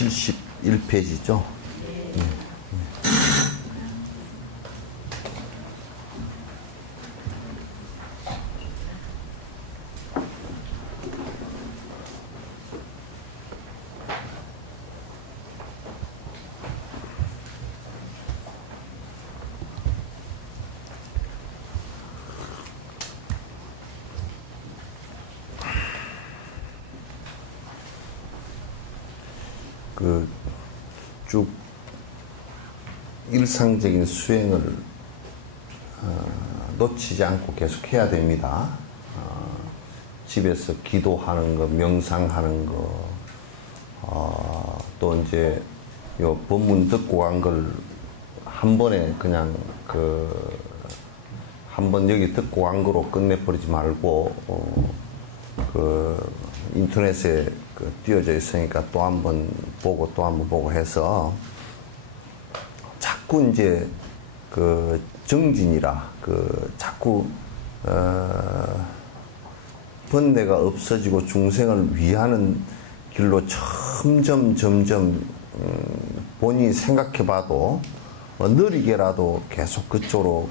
71페이지죠. 쭉 일상적인 수행을 놓치지 않고 계속 해야 됩니다. 집에서 기도하는 거, 명상하는 거, 또 이제 요 법문 듣고 간 걸 한 번에 그냥 한 번 여기 듣고 간 거로 끝내버리지 말고 인터넷에 띄워져 있으니까 또 한 번 보고 또 한 번 보고 해서 자꾸 이제 정진이라 자꾸 번뇌가 없어지고 중생을 위하는 길로 점점 본인이 생각해봐도 느리게라도 계속 그쪽으로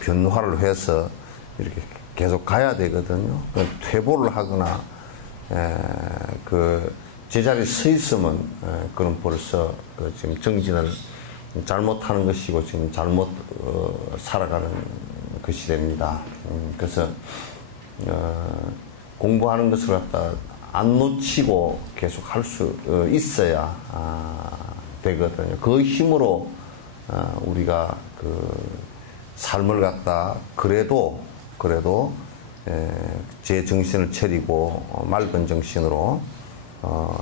변화를 해서 이렇게 계속 가야 되거든요. 퇴보를 하거나 제자리에 서 있으면 그럼 벌써 지금 정진을 잘못하는 것이고 지금 잘못 살아가는 것이 됩니다. 그래서 공부하는 것을 갖다 안 놓치고 계속 할 수 있어야 되거든요. 그 힘으로 우리가 삶을 갖다 그래도 제 정신을 차리고 맑은 정신으로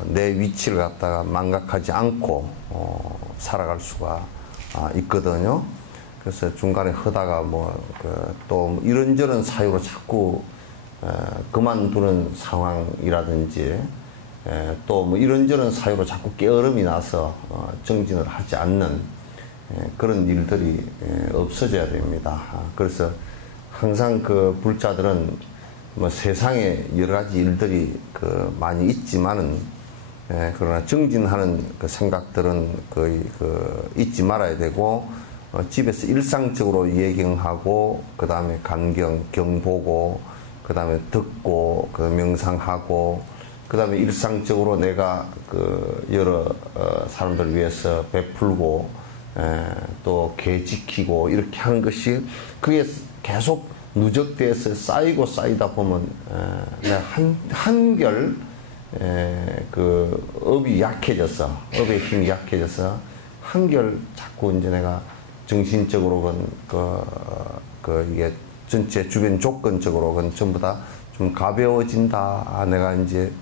내 위치를 갖다가 망각하지 않고 살아갈 수가 있거든요. 그래서 중간에 하다가 또 이런저런 사유로 자꾸 그만두는 상황이라든지 또 이런저런 사유로 자꾸 깨어름이 나서 정진을 하지 않는 그런 일들이 없어져야 됩니다. 그래서 항상 불자들은 세상에 여러 가지 일들이 많이 있지만은 그러나 정진하는 생각들은 거의 잊지 말아야 되고 집에서 일상적으로 예경하고 그 다음에 경보고 그 다음에 듣고 명상하고 그 다음에 일상적으로 내가 여러 사람들을 위해서 베풀고 또 개 지키고 이렇게 하는 것이 그게 계속 누적돼서 쌓이고 쌓이다 보면 내가 한결 업이 약해져서 업의 힘이 약해져서 한결 자꾸 이제 내가 정신적으로 이게 전체 주변 조건적으로 전부 다 좀 가벼워진다. 내가 이제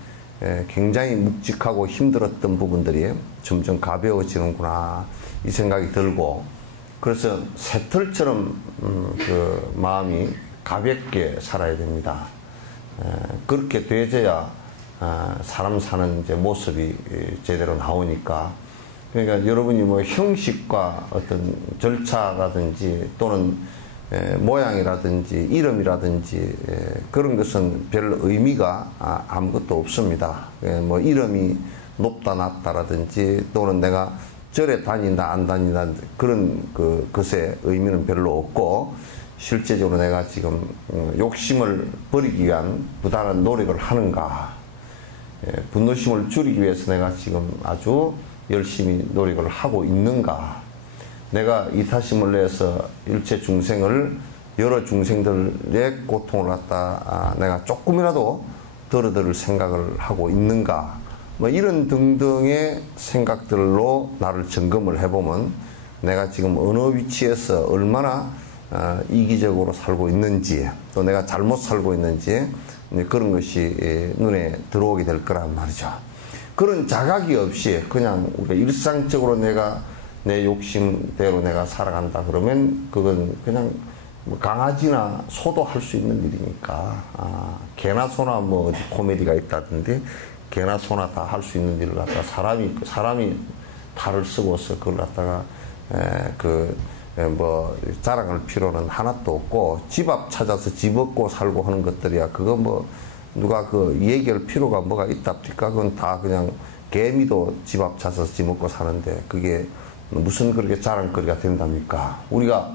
굉장히 묵직하고 힘들었던 부분들이 점점 가벼워지는구나 이 생각이 들고 그래서 새털처럼 마음이 가볍게 살아야 됩니다. 그렇게 되어야 사람 사는 이제 모습이 제대로 나오니까 그러니까 여러분이 형식과 어떤 절차라든지 또는 모양이라든지 이름이라든지 그런 것은 별 의미가 아무것도 없습니다. 이름이 높다 낮다라든지 또는 내가 절에 다닌다 안 다닌다 그런 것의 의미는 별로 없고 실제적으로 내가 지금 욕심을 버리기 위한 부단한 노력을 하는가 분노심을 줄이기 위해서 내가 지금 아주 열심히 노력을 하고 있는가 내가 이타심을 내서 일체 중생을 여러 중생들의 고통을 갖다 내가 조금이라도 덜어들을 생각을 하고 있는가 이런 등등의 생각들로 나를 점검을 해보면 내가 지금 어느 위치에서 얼마나 이기적으로 살고 있는지 또 내가 잘못 살고 있는지 그런 것이 눈에 들어오게 될 거란 말이죠. 그런 자각이 없이 그냥 우리가 일상적으로 내가 내 욕심대로 내가 살아간다 그러면 그건 그냥 강아지나 소도 할 수 있는 일이니까 개나 소나 어디 코미디가 있다던데 개나 소나 다 할 수 있는 일을 갖다가 사람이 탈을 쓰고서 그걸 갖다가 자랑할 필요는 하나도 없고 집 앞 찾아서 집 얻고 살고 하는 것들이야 그거 누가 얘기할 필요가 뭐가 있답니까? 그건 다 그냥 개미도 집 앞 찾아서 집 먹고 사는데 그게 무슨 그렇게 자랑거리가 된답니까? 우리가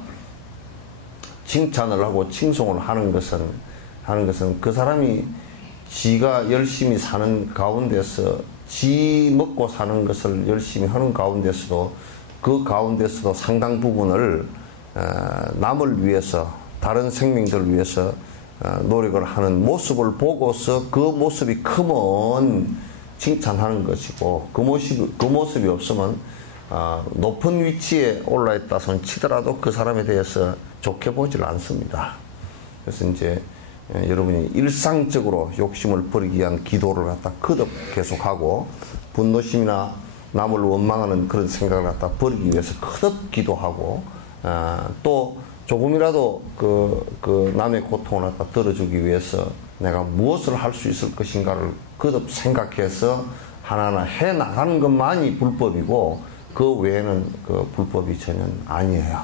칭찬을 하고 칭송을 하는 것은 그 사람이 지가 열심히 사는 가운데서 지 먹고 사는 것을 열심히 하는 가운데서도 그 가운데서도 상당 부분을 남을 위해서 다른 생명들을 위해서 노력을 하는 모습을 보고서 그 모습이 크면 칭찬하는 것이고 그 모습이 없으면 높은 위치에 올라있다 손 치더라도 그 사람에 대해서 좋게 보질 않습니다. 그래서 이제 여러분이 일상적으로 욕심을 버리기 위한 기도를 갖다 거듭 계속하고 분노심이나 남을 원망하는 그런 생각을 갖다 버리기 위해서 거듭 기도하고 또 조금이라도 그 남의 고통을 갖다 들어주기 위해서 내가 무엇을 할 수 있을 것인가를 거듭 생각해서 하나하나 해 나가는 것만이 불법이고 그 외에는 그 불법이 전혀 아니에요.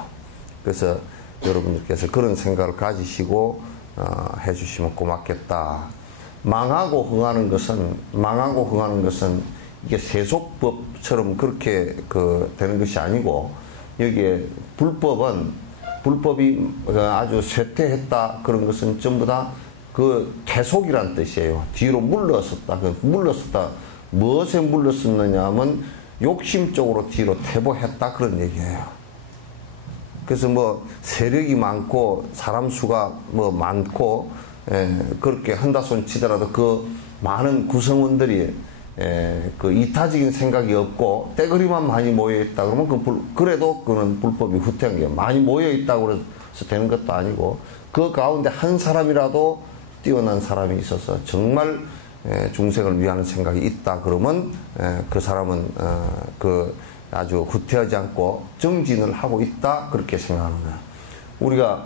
그래서 여러분들께서 그런 생각을 가지시고 해주시면 고맙겠다. 망하고 흥하는 것은 이게 세속법처럼 그렇게 되는 것이 아니고 여기에 불법이 아주 쇠퇴했다 그런 것은 전부 다 그 퇴속이란 뜻이에요. 뒤로 물러섰다. 무엇에 물러섰느냐 하면 욕심 쪽으로 뒤로 퇴보했다 그런 얘기예요. 그래서 뭐 세력이 많고 사람 수가 뭐 많고 그렇게 한다손 치더라도 그 많은 구성원들이 그 이타적인 생각이 없고 떼거리만 많이 모여있다 그러면 그래도 그는 불법이 후퇴한 게 많이 모여있다고 해서 되는 것도 아니고 그 가운데 한 사람이라도 뛰어난 사람이 있어서 정말 중생을 위하는 생각이 있다 그러면 그 사람은 그 아주 후퇴하지 않고 정진을 하고 있다 그렇게 생각하는 거야. 우리가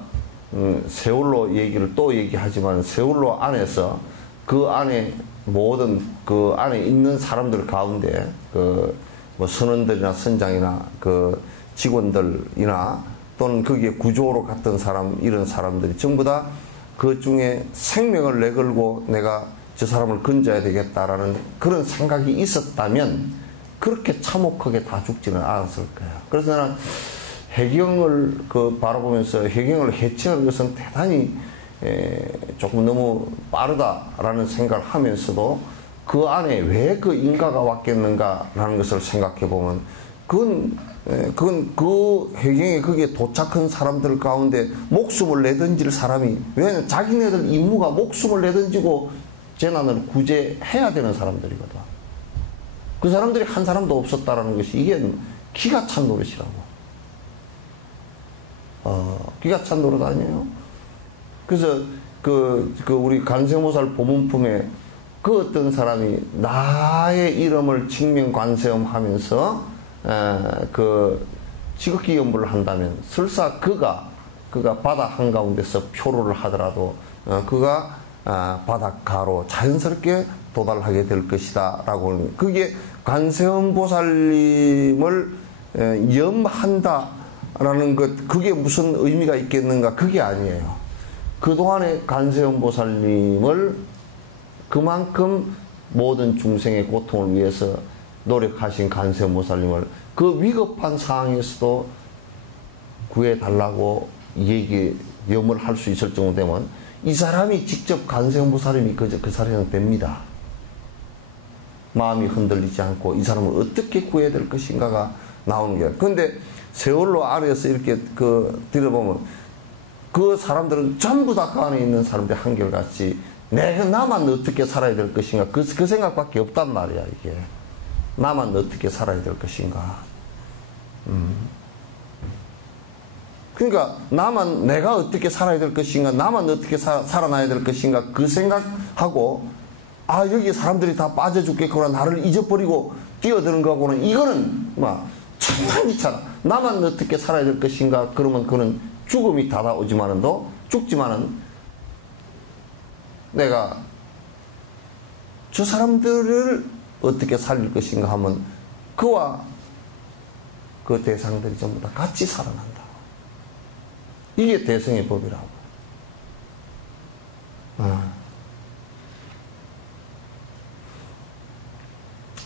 세월로 얘기를 또 얘기하지만 세월로 안에서 그 안에 모든 그 안에 있는 사람들 가운데 그 뭐 선원들이나 선장이나 그 직원들이나 또는 거기에 구조로 갔던 사람 이런 사람들이 전부 다 그 중에 생명을 내걸고 내가 저 사람을 건져야 되겠다라는 그런 생각이 있었다면 그렇게 참혹하게 다 죽지는 않았을 거예요. 그래서 나는 해경을 바라보면서 해경을 해치하는 것은 대단히 조금 너무 빠르다라는 생각을 하면서도 그 안에 왜 그 인가가 왔겠는가라는 것을 생각해 보면 그건 그 해경에 거기에 도착한 사람들 가운데 목숨을 내던질 사람이 왜냐하면 자기네들 임무가 목숨을 내던지고 재난을 구제해야 되는 사람들이거든. 그 사람들이 한 사람도 없었다라는 것이 이게 기가 찬 노릇이라고. 기가 찬 노릇 아니에요? 그래서 우리 관세음보살 보문품에 그 어떤 사람이 나의 이름을 증명관세음 하면서 지극히 염불을 한다면 설사 그가 바다 한가운데서 표로를 하더라도 그가 바닷가로 자연스럽게 도달하게 될 것이다 라고 그게 관세음보살님을 염한다 라는 것 그게 무슨 의미가 있겠는가 그게 아니에요. 그동안에 관세음보살님을 그만큼 모든 중생의 고통을 위해서 노력하신 관세음보살님을 그 위급한 상황에서도 구해달라고 염을 할 수 있을 정도 되면 이 사람이 직접 관세음보살님이 그 자리에는 됩니다. 마음이 흔들리지 않고 이 사람을 어떻게 구해야 될 것인가가 나오는 거예요. 그런데 세월로 안에서 이렇게 들어보면 그 사람들은 전부 다 그 안에 있는 사람들이 한결같이 나만 어떻게 살아야 될 것인가 그 생각밖에 없단 말이야 이게. 나만 어떻게 살아야 될 것인가. 그러니까 내가 어떻게 살아야 될 것인가 나만 어떻게 살아나야 될 것인가 그 생각하고 여기 사람들이 다 빠져 죽겠구나 나를 잊어버리고 뛰어드는 거하고는 이거는 천만이잖아. 나만 어떻게 살아야 될 것인가 그러면 그는 죽음이 다가오지만은도 죽지만은 내가 저 사람들을 어떻게 살릴 것인가 하면 그와 그 대상들이 전부 다 같이 살아난다. 이게 대성의 법이라고.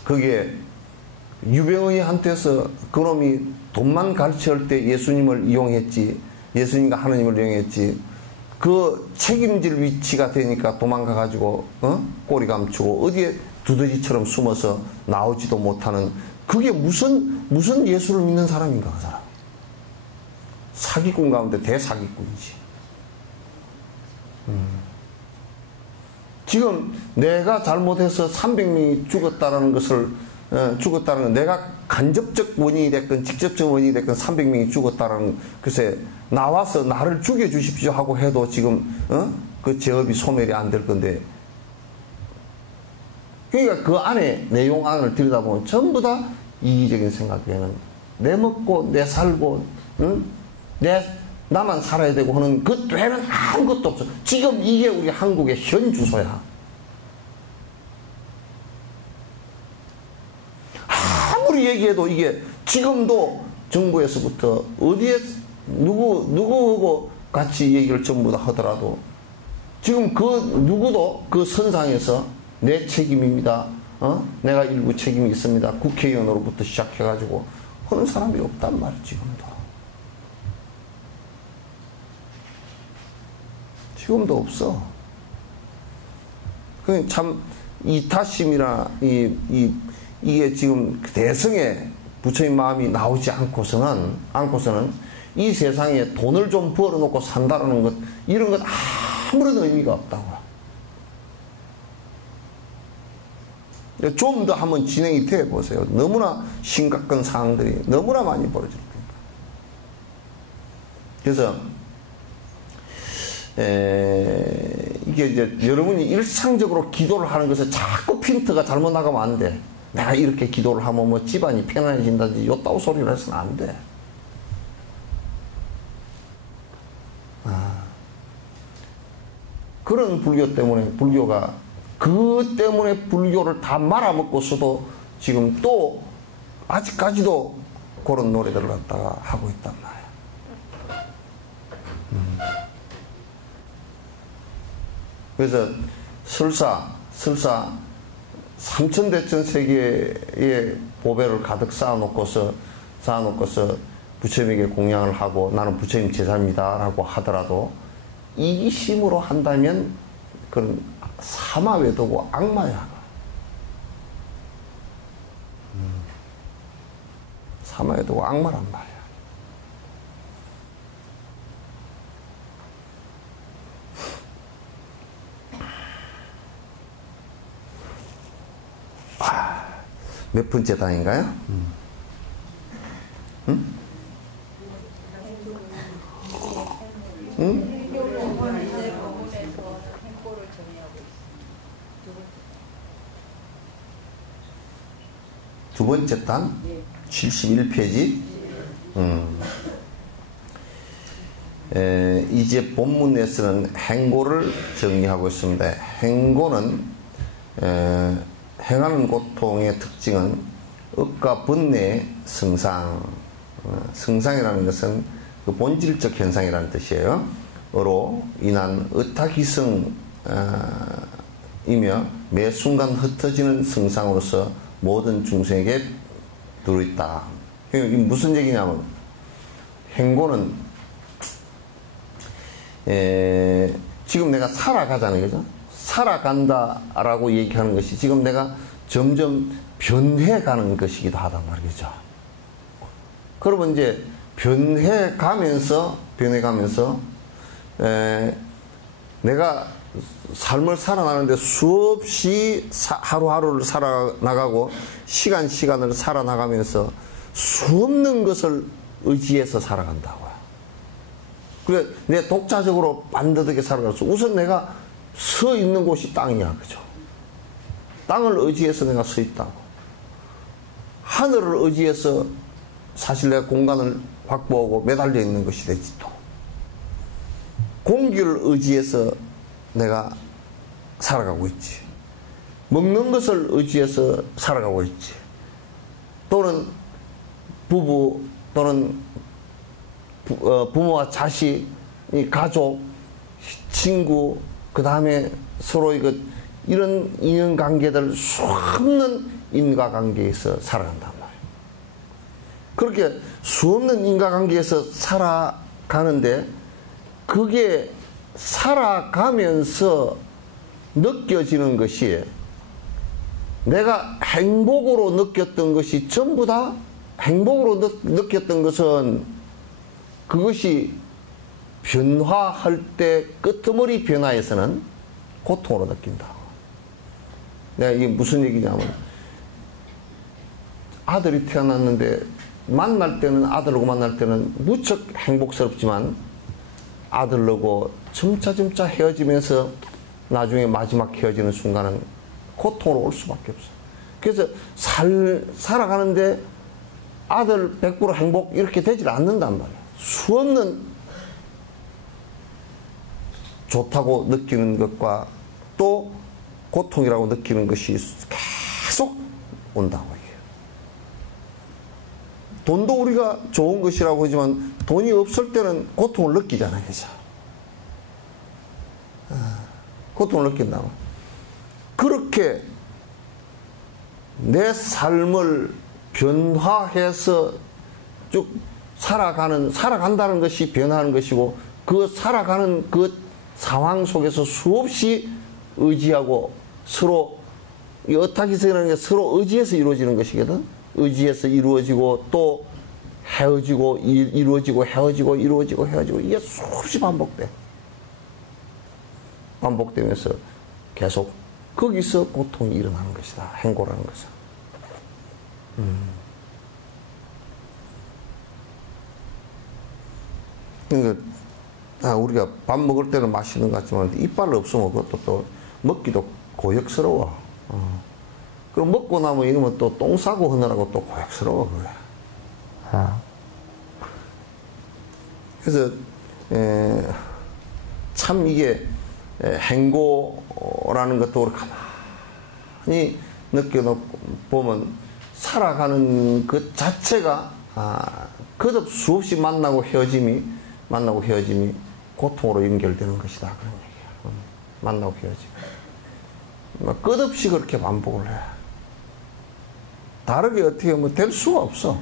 그게 유병의한테서 그놈이 돈만 가르칠 때 예수님을 이용했지, 예수님과 하느님을 이용했지, 그 책임질 위치가 되니까 도망가가지고 꼬리 감추고 어디에 두더지처럼 숨어서 나오지도 못하는, 그게 무슨 예수를 믿는 사람인가 그 사람. 사기꾼 가운데 대사기꾼이지. 지금 내가 잘못해서 300명이 죽었다는 것을 죽었다는 건, 내가 간접적 원인이 됐건 직접적 원인이 됐건 300명이 죽었다는 것에 나와서 나를 죽여주십시오 하고 해도 지금 그 죄업이 소멸이 안 될 건데, 그러니까 그 안에 내용 안을 들여다보면 전부 다 이기적인 생각에는 내 먹고 내 살고 나만 살아야 되고 하는 그 외에는 아무것도 없어. 지금 이게 우리 한국의 현 주소야. 아무리 얘기해도 이게 지금도 정부에서부터 어디에 누구하고 같이 얘기를 전부 다 하더라도 지금 그 누구도 그 선상에서 내 책임입니다. 내가 일부 책임이 있습니다. 국회의원으로부터 시작해가지고 하는 사람이 없단 말이야 지금도 없어. 그 참 이타심이나 이게 지금 대성의 부처님 마음이 나오지 않고서는 이 세상에 돈을 좀 벌어놓고 산다라는 것, 이런 것 아무런 의미가 없다고. 좀 더 한번 진행이 돼 보세요. 너무나 심각한 상황들이 너무나 많이 벌어질 겁니다. 그래서 이게 이제 여러분이 일상적으로 기도를 하는 것에 자꾸 핀트가 잘못 나가면 안 돼. 내가 이렇게 기도를 하면 뭐 집안이 편안해진다든지 요따구 소리를 해서는 안 돼. 그런 불교 때문에 그 때문에 불교를 다 말아먹고서도 지금 또 아직까지도 그런 노래들을 갖다가 하고 있단 말이야. 그래서 설사 삼천대천 세계의 보배를 가득 쌓아놓고서 부처님에게 공양을 하고 나는 부처님 제자입니다 라고 하더라도 이기심으로 한다면 그런 사마외도고 악마야. 사마외도고 악마란 말이야. 몇 번째 단인가요? 응? 응? 두 번째 단? 71페이지? 이제 본문에서는 행고를 정리하고 있습니다. 행고는 행하는 고통의 특징은 억과 번뇌의 성상, 성상이라는 것은 그 본질적 현상이라는 뜻이에요. 어로 인한 의탁이성이며 매 순간 흩어지는 성상으로서 모든 중생에게 들어있다. 이게 무슨 얘기냐면, 행고는 지금 내가 살아가잖아요, 그죠? 살아간다라고 얘기하는 것이 지금 내가 점점 변해가는 것이기도 하단 말이죠. 그러면 이제 변해가면서 내가 삶을 살아나는데 수없이 하루하루를 살아나가고 시간을 살아나가면서 수없는 것을 의지해서 살아간다고요. 그래, 내 독자적으로 반듯하게 살아갈 수, 우선 내가 서 있는 곳이 땅이야, 그죠? 땅을 의지해서 내가 서 있다고. 하늘을 의지해서 사실 내가 공간을 확보하고 매달려 있는 것이 되지 또. 공기를 의지해서 내가 살아가고 있지. 먹는 것을 의지해서 살아가고 있지. 또는 부부 또는 부모와 자식, 가족, 친구, 그 다음에 서로 이런 인연관계들 수없는 인과관계에서 살아간단 말이에요. 그렇게 수없는 인과관계에서 살아가는데 그게 살아가면서 느껴지는 것이 내가 행복으로 느꼈던 것이 전부 다 행복으로 느꼈던 것은 그것이 변화할 때 끄트머리 변화에서는 고통으로 느낀다. 내가 이게 무슨 얘기냐면 아들이 태어났는데 만날 때는 아들하고 만날 때는 무척 행복스럽지만 아들하고 점차 헤어지면서 나중에 마지막 헤어지는 순간은 고통으로 올 수밖에 없어. 그래서 살아가는데 아들 100% 행복 이렇게 되질 않는단 말이야. 수없는 좋다고 느끼는 것과 또 고통이라고 느끼는 것이 계속 온다고 얘기해요. 돈도 우리가 좋은 것이라고 하지만 돈이 없을 때는 고통을 느끼잖아요. 그죠? 고통을 느낀다고. 그렇게 내 삶을 변화해서 쭉 살아간다는 것이 변화하는 것이고 그 살아가는 그 상황 속에서 수없이 의지하고 서로 어타기성이라는 게 서로 의지해서 이루어지는 것이거든. 의지해서 이루어지고 또 헤어지고 이루어지고 헤어지고 이루어지고 헤어지고 이게 수없이 반복돼. 반복되면서 계속 거기서 고통이 일어나는 것이다. 행고라는 것은. 그러니까 우리가 밥 먹을 때는 맛있는 것 같지만 이빨 없으면 그것도 또 먹기도 고역스러워. 그럼 먹고 나면 이러면 또 똥 싸고 하느라고 또 고역스러워. 그래. 그래서 참 이게 행고라는 것도 우리 가만히 느껴보면 살아가는 그 자체가 거듭 수없이 만나고 헤어짐이 고통으로 연결되는 것이다. 그런 얘기야. 만나고 헤어짐. 끝없이 그렇게 반복을 해. 다르게 어떻게 하면 될 수가 없어.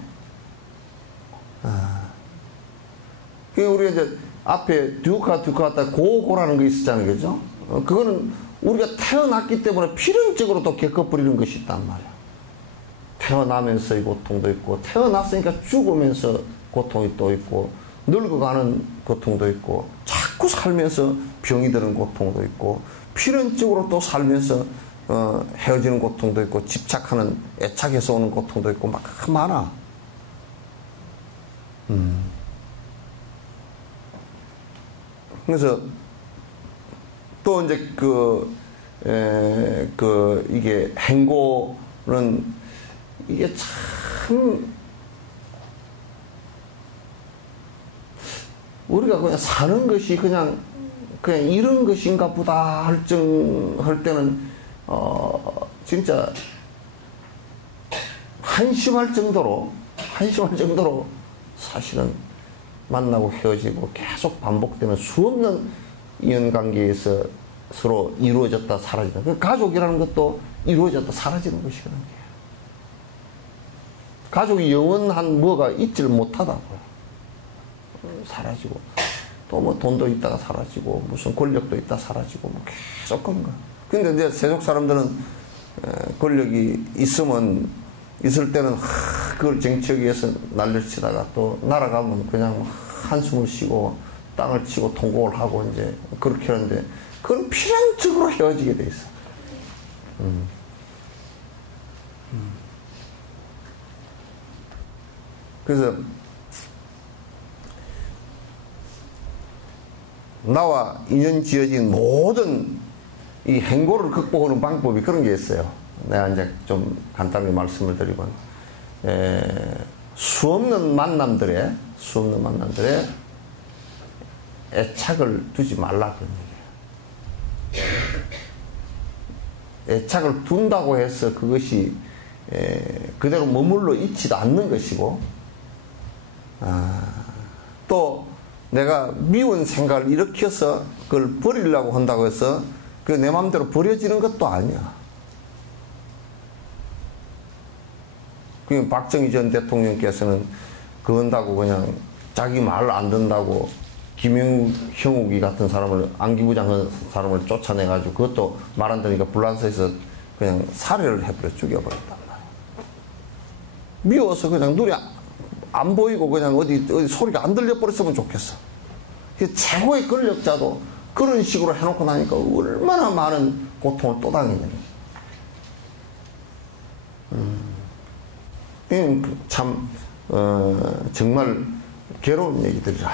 우리가 이제 앞에 듀카다 고라는 거 있었잖아요. 그죠? 그거는 우리가 태어났기 때문에 필연적으로 또 겪어버리는 것이 있단 말이야. 태어나면서의 고통도 있고, 태어났으니까 죽으면서 고통이 또 있고, 늙어가는 고통도 있고, 자꾸 살면서 병이 드는 고통도 있고, 필연적으로 또 살면서 헤어지는 고통도 있고, 집착하는 애착에서 오는 고통도 있고, 막 많아. 그래서 또 이제 이게 행고는 이게 참 우리가 그냥 사는 것이 그냥 이런 것인가 보다 할 때는 진짜 한심할 정도로 사실은 만나고 헤어지고 계속 반복되는 수없는 인연관계에서 서로 이루어졌다 사라지다. 그 가족이라는 것도 이루어졌다 사라지는 것이거든요. 가족이 영원한 뭐가 있지를 못하다고요. 사라지고 또 뭐 돈도 있다가 사라지고 무슨 권력도 있다 사라지고 뭐 계속 그런 거야. 근데 이제 세속 사람들은 권력이 있을 때는 그걸 쟁취하기 위해서 난리치다가 또 날아가면 그냥 한숨을 쉬고 땅을 치고 통곡을 하고 이제 그렇게 하는데 그건 필연적으로 헤어지게 돼 있어. 그래서 나와 인연 지어진 모든 이 행고를 극복하는 방법이 그런 게 있어요. 내가 이제 좀 간단하게 말씀을 드리면 수없는 만남들에 애착을 두지 말라 그런 얘기예요. 애착을 둔다고 해서 그것이 그대로 머물러 있지도 않는 것이고 또 내가 미운 생각을 일으켜서 그걸 버리려고 한다고 해서 그 내 마음대로 버려지는 것도 아니야. 그 박정희 전 대통령께서는 그런다고 그냥 자기 말 안 듣는다고 김형욱이 같은 사람을, 안기부장한 사람을 쫓아내가지고 그것도 말 안 들으니까 불란서에서 그냥 살해를 해버려 죽여버렸단 말이야. 미워서 그냥 눈이 안 보이고 그냥 어디 소리가 안 들려버렸으면 좋겠어. 최고의 권력자도 그런 식으로 해놓고 나니까 얼마나 많은 고통을 또 당했느냐. 참 정말 괴로운 얘기들이라.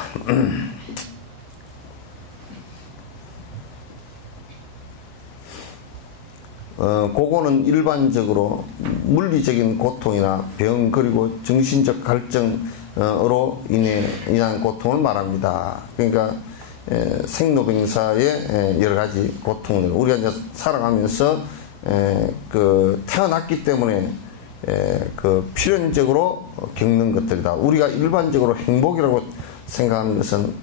그거는 일반적으로 물리적인 고통이나 병 그리고 정신적 갈증으로 인한 고통을 말합니다. 그러니까 생로병사의 여러 가지 고통들, 우리가 이제 살아가면서 그 태어났기 때문에 그 필연적으로 겪는 것들이다. 우리가 일반적으로 행복이라고 생각하는 것은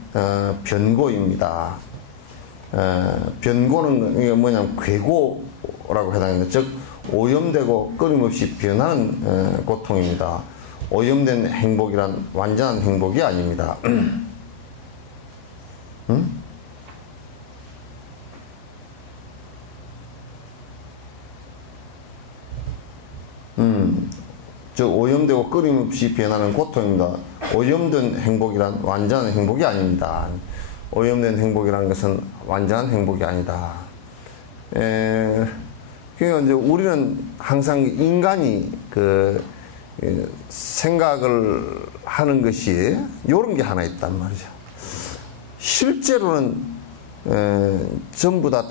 변고입니다. 변고는 이게 뭐냐면 괴고라고 해당하는, 즉 오염되고 끊임없이 변하는 고통입니다. 오염된 행복이란 완전한 행복이 아닙니다. 즉 오염되고 끊임없이 변하는 고통입니다. 오염된 행복이란 완전한 행복이 아닙니다. 오염된 행복이라는 것은 완전한 행복이 아니다. 그러니까 이제 우리는 항상 인간이 그 생각을 하는 것이 이런 게 하나 있단 말이죠. 실제로는 전부 다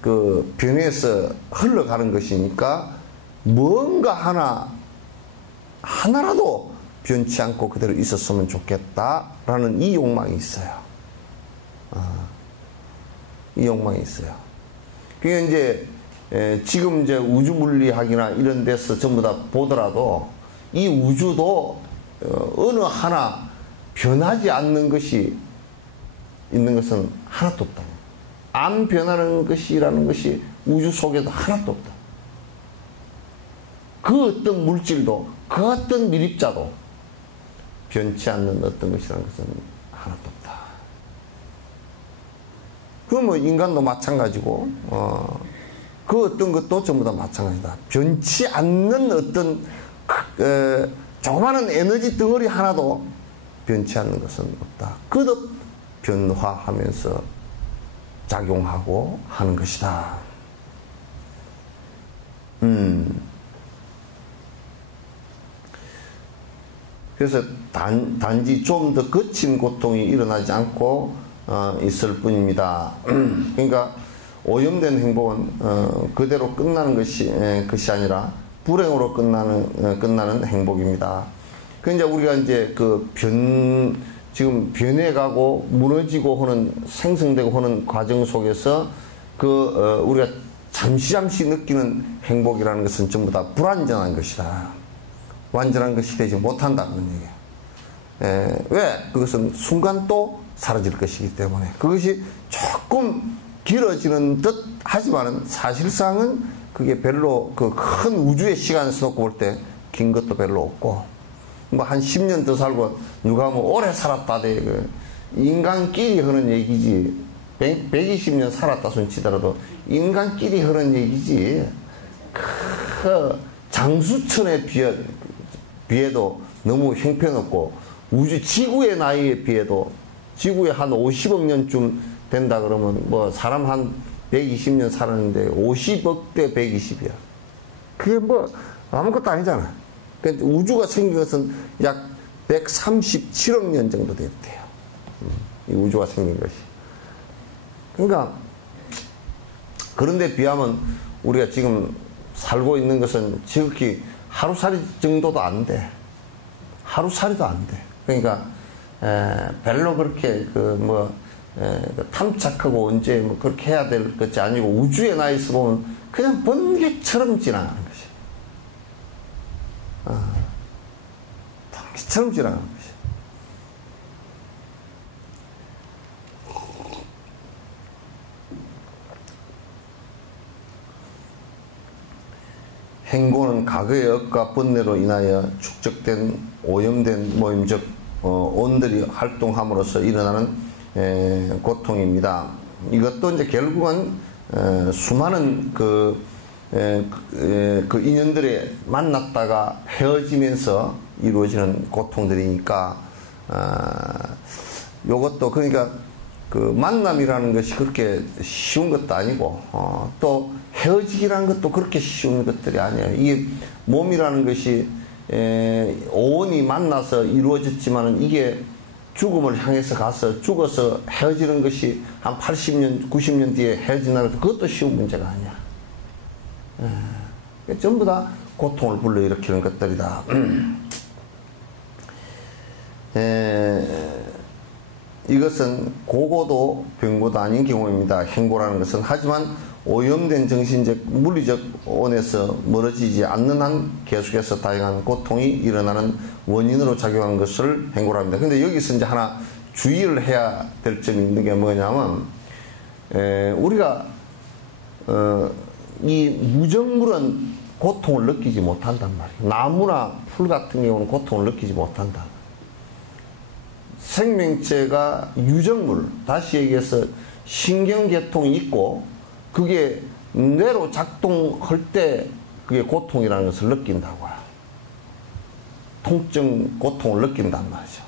그 변해서 흘러가는 것이니까 뭔가 하나라도 변치 않고 그대로 있었으면 좋겠다라는 이 욕망이 있어요. 이 욕망이 있어요. 그게 이제 지금 이제 우주 물리학이나 이런 데서 전부 다 보더라도 이 우주도 어느 하나 변하지 않는 것이 있는 것은 하나도 없다. 안 변하는 것이라는 것이 우주 속에도 하나도 없다. 그 어떤 물질도, 그 어떤 미립자도 변치 않는 어떤 것이라는 것은 하나도 없다. 그 뭐 인간도 마찬가지고, 그 어떤 것도 전부 다 마찬가지다. 변치 않는 어떤 조그마한 에너지 덩어리 하나도 변치 않는 것은 없다. 그도 변화하면서 작용하고 하는 것이다. 그래서 단지 좀 더 거친 고통이 일어나지 않고 있을 뿐입니다. 그러니까 오염된 행복은 그대로 끝나는 것이 아니라 불행으로 끝나는 행복입니다. 그 이제 우리가 이제 지금 변해가고 무너지고 하는, 생성되고 하는 과정 속에서 우리가 잠시 느끼는 행복이라는 것은 전부 다 불완전한 것이다. 완전한 것이 되지 못한다는 얘기예요. 왜? 그것은 순간 또 사라질 것이기 때문에. 그것이 조금 길어지는 듯 하지만은 사실상은 그게 별로 그 큰 우주의 시간에서 놓고 볼 때 긴 것도 별로 없고, 뭐 한 10년 더 살고 누가 뭐 오래 살았다 대 인간끼리 하는 얘기지. 120년 살았다 손 치더라도 인간끼리 하는 얘기지. 그 장수천에 비해도 너무 형편없고, 우주 지구의 나이에 비해도, 지구에 한 50억 년쯤 된다 그러면 뭐 사람 한 120년 살았는데 50억 대 120이야. 그게 뭐 아무것도 아니잖아. 그러니까 우주가 생긴 것은 약 137억 년 정도 됐대요. 이 우주가 생긴 것이. 그러니까 그런데 비하면 우리가 지금 살고 있는 것은 지극히 하루살이 정도도 안 돼. 하루살이도 안 돼. 그러니까 별로 그렇게 탐착하고 언제 뭐 그렇게 해야 될 것이 아니고, 우주의 나이에서 보면 그냥 번개처럼 지나가는 것이. 번개처럼 지나가는 것이. 행고는 과거의 억과 번뇌로 인하여 축적된 오염된 모임적 온들이 활동함으로써 일어나는 고통입니다. 이것도 이제 결국은 수많은 그 인연들이 만났다가 헤어지면서 이루어지는 고통들이니까 요것도 그러니까 그 만남이라는 것이 그렇게 쉬운 것도 아니고 또 헤어지기라는 것도 그렇게 쉬운 것들이 아니에요. 이게 몸이라는 것이 오온이 만나서 이루어졌지만은 이게 죽음을 향해서 가서 죽어서 헤어지는 것이 한 80년, 90년 뒤에 헤어진다는 것도 그것도 쉬운 문제가 아니야. 전부 다 고통을 불러일으키는 것들이다. 이것은 고고도 병고도 아닌 경우입니다. 행고라는 것은 하지만 오염된 정신적 물리적 온에서 멀어지지 않는 한 계속해서 다양한 고통이 일어나는 원인으로 작용하는 것을 행고라 합니다. 근데 여기서 이제 하나 주의를 해야 될 점이 있는 게 뭐냐면 우리가 이 무정물은 고통을 느끼지 못한단 말이에요. 나무나 풀 같은 경우는 고통을 느끼지 못한다. 생명체가 유정물, 다시 얘기해서 신경계통이 있고 그게 뇌로 작동할 때 그게 고통이라는 것을 느낀다고요. 통증, 고통을 느낀단 말이죠.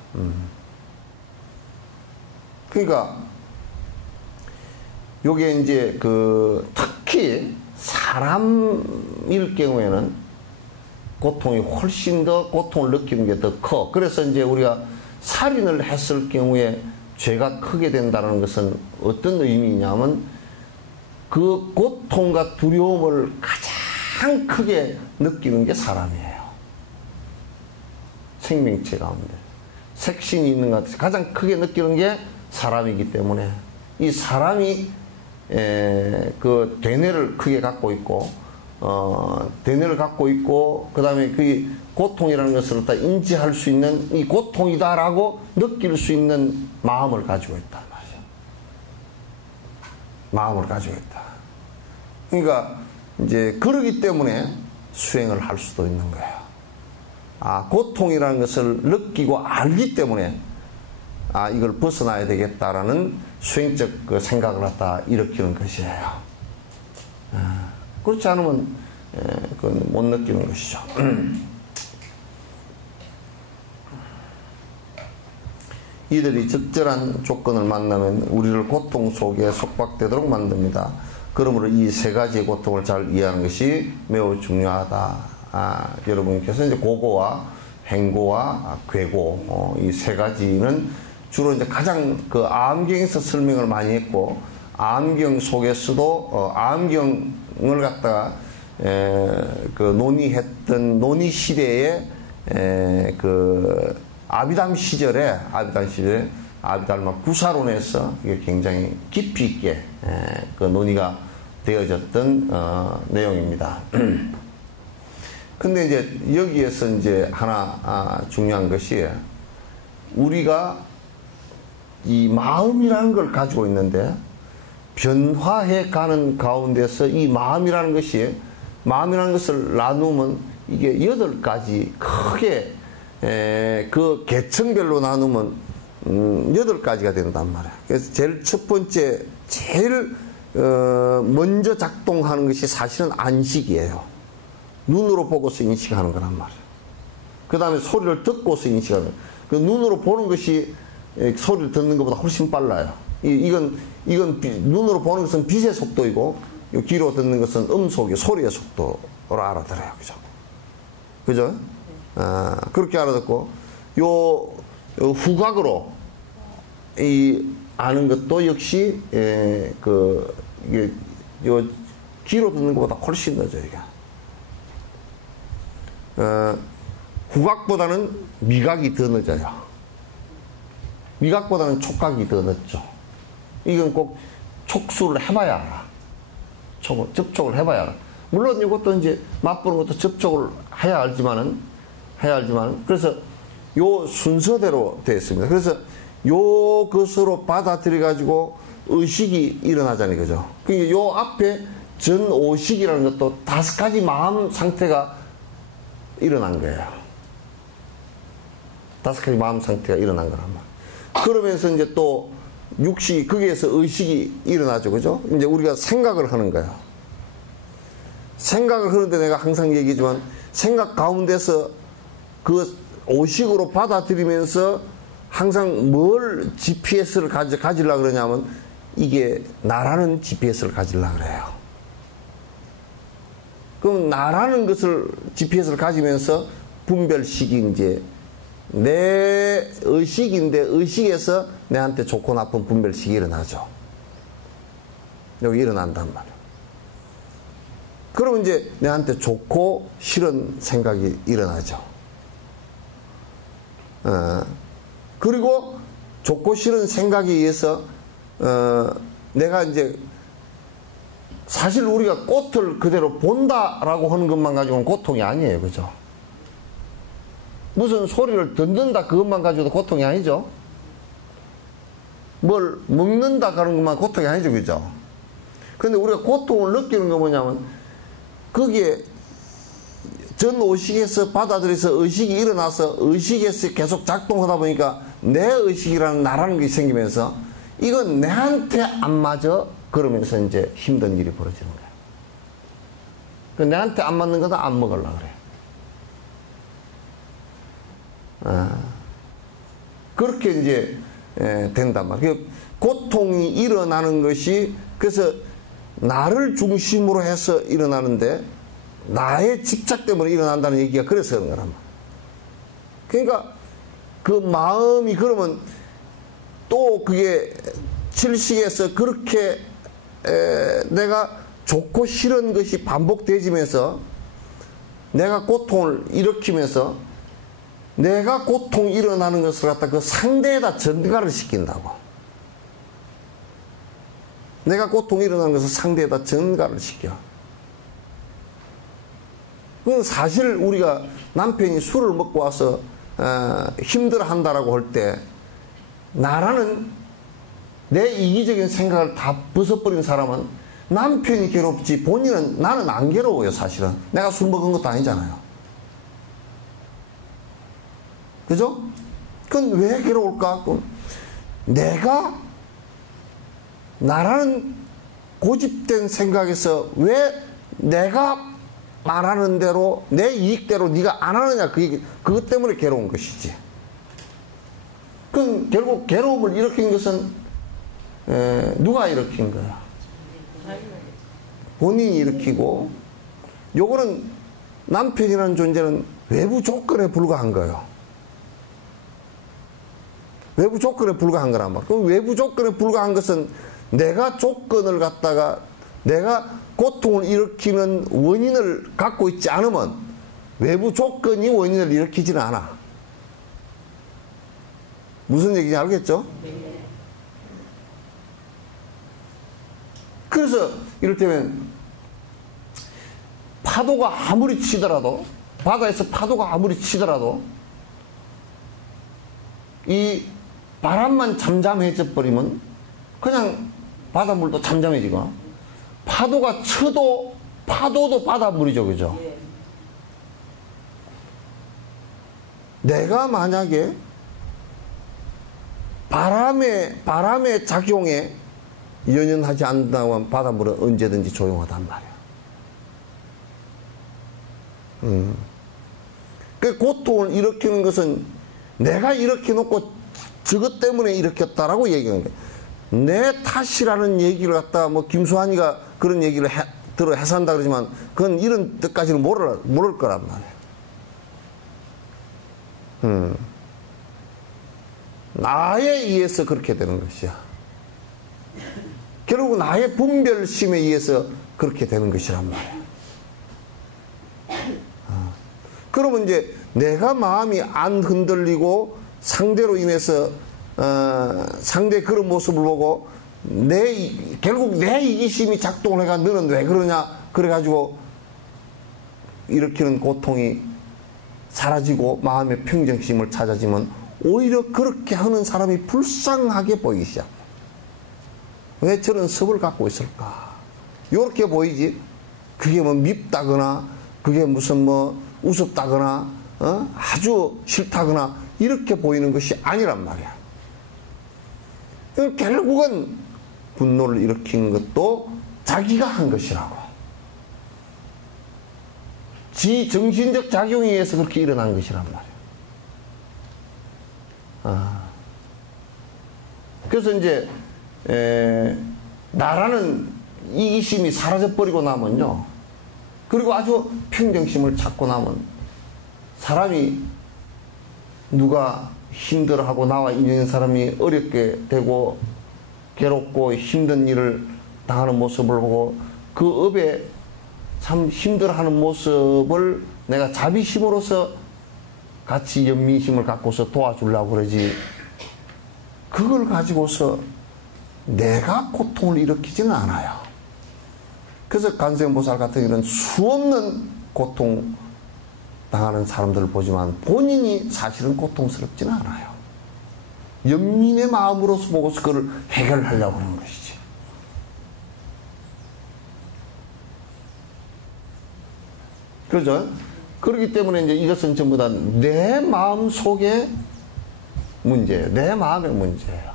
그러니까 요게 이제 그 특히 사람일 경우에는 고통이 훨씬 더 고통을 느끼는 게 더 커. 그래서 이제 우리가 살인을 했을 경우에 죄가 크게 된다는 것은 어떤 의미냐면 그 고통과 두려움을 가장 크게 느끼는 게 사람이에요. 생명체 가운데 색신이 있는 것 같아서 가장 크게 느끼는 게 사람이기 때문에 이 사람이 그 대뇌를 크게 갖고 있고 대뇌를 갖고 있고 그 다음에 그 고통이라는 것을 다 인지할 수 있는 이 고통이다라고 느낄 수 있는 마음을 가지고 있단 말이죠. 마음을 가지고 있다. 그러니까 이제 그러기 때문에 수행을 할 수도 있는 거예요. 고통이라는 것을 느끼고 알기 때문에 이걸 벗어나야 되겠다라는 수행적 그 생각을 갖다 일으키는 것이에요. 그렇지 않으면 그건 못 느끼는 것이죠. 이들이 적절한 조건을 만나면 우리를 고통 속에 속박되도록 만듭니다. 그러므로 이 세 가지의 고통을 잘 이해하는 것이 매우 중요하다. 여러분께서 이제 고고와 행고와 괴고 이 세 가지는 주로 이제 가장 그 암경에서 설명을 많이 했고 암경 속에서도 암경을 갖다가 그 논의했던 논의 시대에 그 아비담 시절에 아비달마 구사론에서 이게 굉장히 깊이 있게 그 논의가 되어졌던 내용입니다. 근데 이제 여기에서 이제 하나 중요한 것이 우리가 이 마음이라는 걸 가지고 있는데 변화해 가는 가운데서 이 마음이라는 것을 나누면 이게 8가지 크게 그 계층별로 나누면 8가지가 된단 말이에요. 그래서 제일 첫 번째 제일 먼저 작동하는 것이 사실은 안식이에요. 눈으로 보고서 인식하는 거란 말이에요. 그 다음에 소리를 듣고서 인식하는 거예요. 그 눈으로 보는 것이 소리를 듣는 것보다 훨씬 빨라요. 이건 눈으로 보는 것은 빛의 속도이고 귀로 듣는 것은 음속의 소리의 속도로 알아들어요. 그죠? 그렇게 알아듣고 요 후각으로 아는 것도 역시 이게 요 귀로 듣는 것보다 훨씬 늦어요. 이게. 후각보다는 미각이 더 늦어요. 미각보다는 촉각이 더 늦죠. 이건 꼭 촉수를 해봐야 알아. 접촉을 해봐야 알아. 물론 이것도 이제 맛보는 것도 접촉을 해야 알지만은 그래서 요 순서대로 되어 있습니다. 그래서 요 것으로 받아들여 가지고 의식이 일어나잖아요. 그죠? 그러니까 요 앞에 전오식이라는 것도 5가지 마음 상태가 일어난 거예요. 5가지 마음 상태가 일어난 거란 말이에요. 그러면서 이제 또 육식, 거기에서 의식이 일어나죠. 그죠? 이제 우리가 생각을 하는 거예요. 생각을 하는데 내가 항상 얘기하지만 생각 가운데서 그 오식으로 받아들이면서 항상 뭘 GPS를 가지려고 그러냐면 이게 나라는 GPS를 가지려고 그래요. 그럼 나라는 것을 GPS를 가지면서 분별식이 이제 내 의식인데 의식에서 내한테 좋고 나쁜 분별식이 일어나죠. 여기 일어난단 말이에요. 그러면 이제 내한테 좋고 싫은 생각이 일어나죠. 그리고 좋고 싫은 생각에 의해서 내가 이제 사실 우리가 꽃을 그대로 본다라고 하는 것만 가지고는 고통이 아니에요. 그죠? 무슨 소리를 듣는다 그것만 가지고도 고통이 아니죠. 뭘 먹는다 그런 것만 고통이 아니죠. 그죠? 근데 우리가 고통을 느끼는 거 뭐냐면 거기에 전오식에서 받아들여서 의식이 일어나서 의식에서 계속 작동하다 보니까 내 의식이라는 나라는 게 생기면서 이건 내한테 안 맞아 그러면서 이제 힘든 일이 벌어지는 거야. 그 내한테 안 맞는 거다 안 먹으려고 그래. 그렇게 이제 된단 말이에요. 고통이 일어나는 것이 그래서 나를 중심으로 해서 일어나는데 나의 집착 때문에 일어난다는 얘기가 그래서 그런 거란 말이에요. 그러니까 그 마음이 그러면 또 그게 질식에서 그렇게 내가 좋고 싫은 것이 반복되지면서 내가 고통을 일으키면서 내가 고통이 일어나는 것을 갖다 그 상대에다 전가를 시킨다고. 내가 고통이 일어나는 것을 상대에다 전가를 시켜. 그건 사실 우리가 남편이 술을 먹고 와서 힘들어한다라고 할 때 나라는 내 이기적인 생각을 다 벗어버린 사람은 남편이 괴롭지 본인은 나는 안 괴로워요. 사실은 내가 술 먹은 것도 아니잖아요. 그죠? 그건 왜 괴로울까? 내가 나라는 고집된 생각에서 왜 내가 말하는 대로 내 이익대로 네가 안 하느냐 그것 때문에 괴로운 것이지. 그럼 결국 괴로움을 일으킨 것은 누가 일으킨 거야? 본인이 일으키고 요거는 남편이라는 존재는 외부 조건에 불과한 거예요. 외부 조건에 불과한 거란 말이야. 그 외부 조건에 불과한 것은 내가 조건을 갖다가 내가 고통을 일으키는 원인을 갖고 있지 않으면 외부 조건이 원인을 일으키지는 않아. 무슨 얘기인지 알겠죠? 그래서 이를테면 파도가 아무리 치더라도 바다에서 파도가 아무리 치더라도 이 바람만 잠잠해져 버리면 그냥 바닷물도 잠잠해지고 파도가 쳐도 파도도 바닷물이죠. 그죠? 내가 만약에 바람의 작용에 연연하지 않는다고 하면 바닷물은 언제든지 조용하단 말이야. 그 고통을 일으키는 것은 내가 일으켜놓고 저것 때문에 일으켰다라고 얘기하는 거야. 내 탓이라는 얘기를 갖다가 뭐 김수환이가 그런 얘기를 들어 해산다 그러지만 그건 이런 뜻까지는 모를 거란 말이야. 나에 의해서 그렇게 되는 것이야. 결국 나의 분별심에 의해서 그렇게 되는 것이란 말이야. 그러면 이제 내가 마음이 안 흔들리고 상대로 인해서 상대의 그런 모습을 보고 결국 내 이기심이 작동을 해가 너는 왜 그러냐 그래가지고 일으키는 고통이 사라지고 마음의 평정심을 찾아지면 오히려 그렇게 하는 사람이 불쌍하게 보이기 시작. 왜 저런 섭을 갖고 있을까? 요렇게 보이지. 그게 뭐 밉다거나, 그게 무슨 뭐 우습다거나, 아주 싫다거나, 이렇게 보이는 것이 아니란 말이야. 결국은 분노를 일으킨 것도 자기가 한 것이라고. 지 정신적 작용에 의해서 그렇게 일어난 것이란 말이야. 그래서 이제, 나라는 이기심이 사라져버리고 나면요. 그리고 아주 평정심을 찾고 나면 사람이 누가 힘들어하고 나와 있는 사람이 어렵게 되고 괴롭고 힘든 일을 당하는 모습을 보고 그 업에 참 힘들어하는 모습을 내가 자비심으로서 같이 연민심을 갖고서 도와주려고 그러지, 그걸 가지고서 내가 고통을 일으키지는 않아요. 그래서 관세음보살 같은 경우는 수없는 고통 당하는 사람들을 보지만 본인이 사실은 고통스럽지는 않아요. 연민의 마음으로서 보고서 그걸 해결하려고 하는 것이지. 그렇죠? 그렇기 때문에 이제 이것은 전부 다 내 마음 속의 문제예요. 내 마음의 문제예요.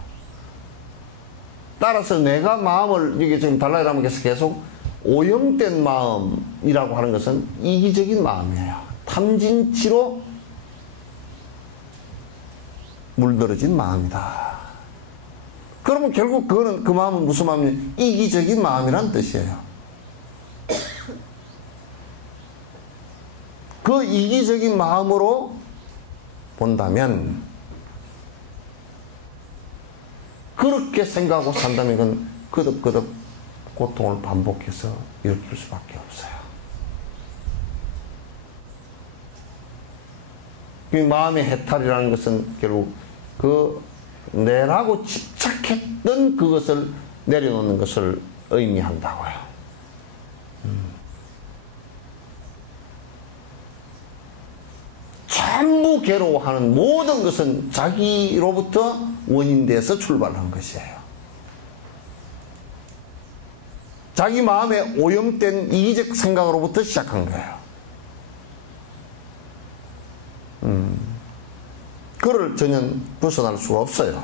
따라서 내가 마음을, 이게 지금 달라이라마께서 계속 오염된 마음이라고 하는 것은 이기적인 마음이에요. 탐진치로 물들어진 마음이다. 그러면 결국 그거는, 그 마음은 무슨 마음이냐? 이기적인 마음이란 뜻이에요. 그 이기적인 마음으로 본다면, 그렇게 생각하고 산다면 그건 거듭거듭 고통을 반복해서 일으킬 수밖에 없어요. 이 마음의 해탈이라는 것은 결국 그 내라고 집착했던 그것을 내려놓는 것을 의미한다고요. 전부 괴로워하는 모든 것은 자기로부터 원인돼서 출발한 것이에요. 자기 마음에 오염된 이기적 생각으로부터 시작한 거예요. 그를 전혀 벗어날 수가 없어요.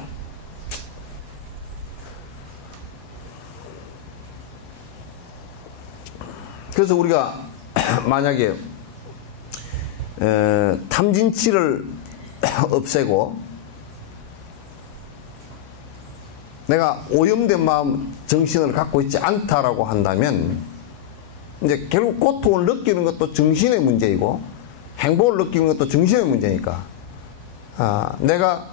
그래서 우리가 만약에 탐진치를 없애고 내가 오염된 마음, 정신을 갖고 있지 않다라고 한다면 이제 결국 고통을 느끼는 것도 정신의 문제이고 행복을 느끼는 것도 정신의 문제니까, 내가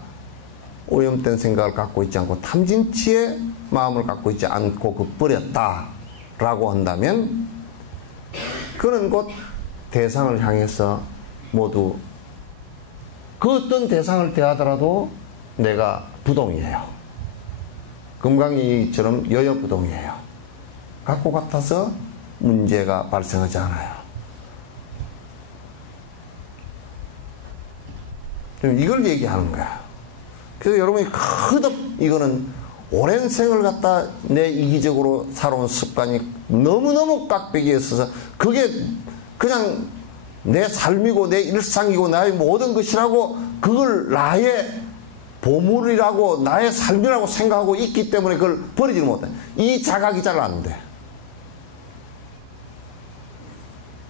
오염된 생각을 갖고 있지 않고 탐진치의 마음을 갖고 있지 않고 그 버렸다라고 한다면 그는 곧 대상을 향해서 모두 그 어떤 대상을 대하더라도 내가 부동이에요. 금강이처럼 여여부동이에요. 같고 같아서 문제가 발생하지 않아요. 이걸 얘기하는 거야. 그래서 여러분이 거듭 이거는 오랜 생을 갖다 내 이기적으로 살아온 습관이 너무너무 깍배기에 있어서 그게 그냥 내 삶이고 내 일상이고 나의 모든 것이라고, 그걸 나의 보물이라고 나의 삶이라고 생각하고 있기 때문에 그걸 버리지를 못해. 이 자각이 잘 안 돼.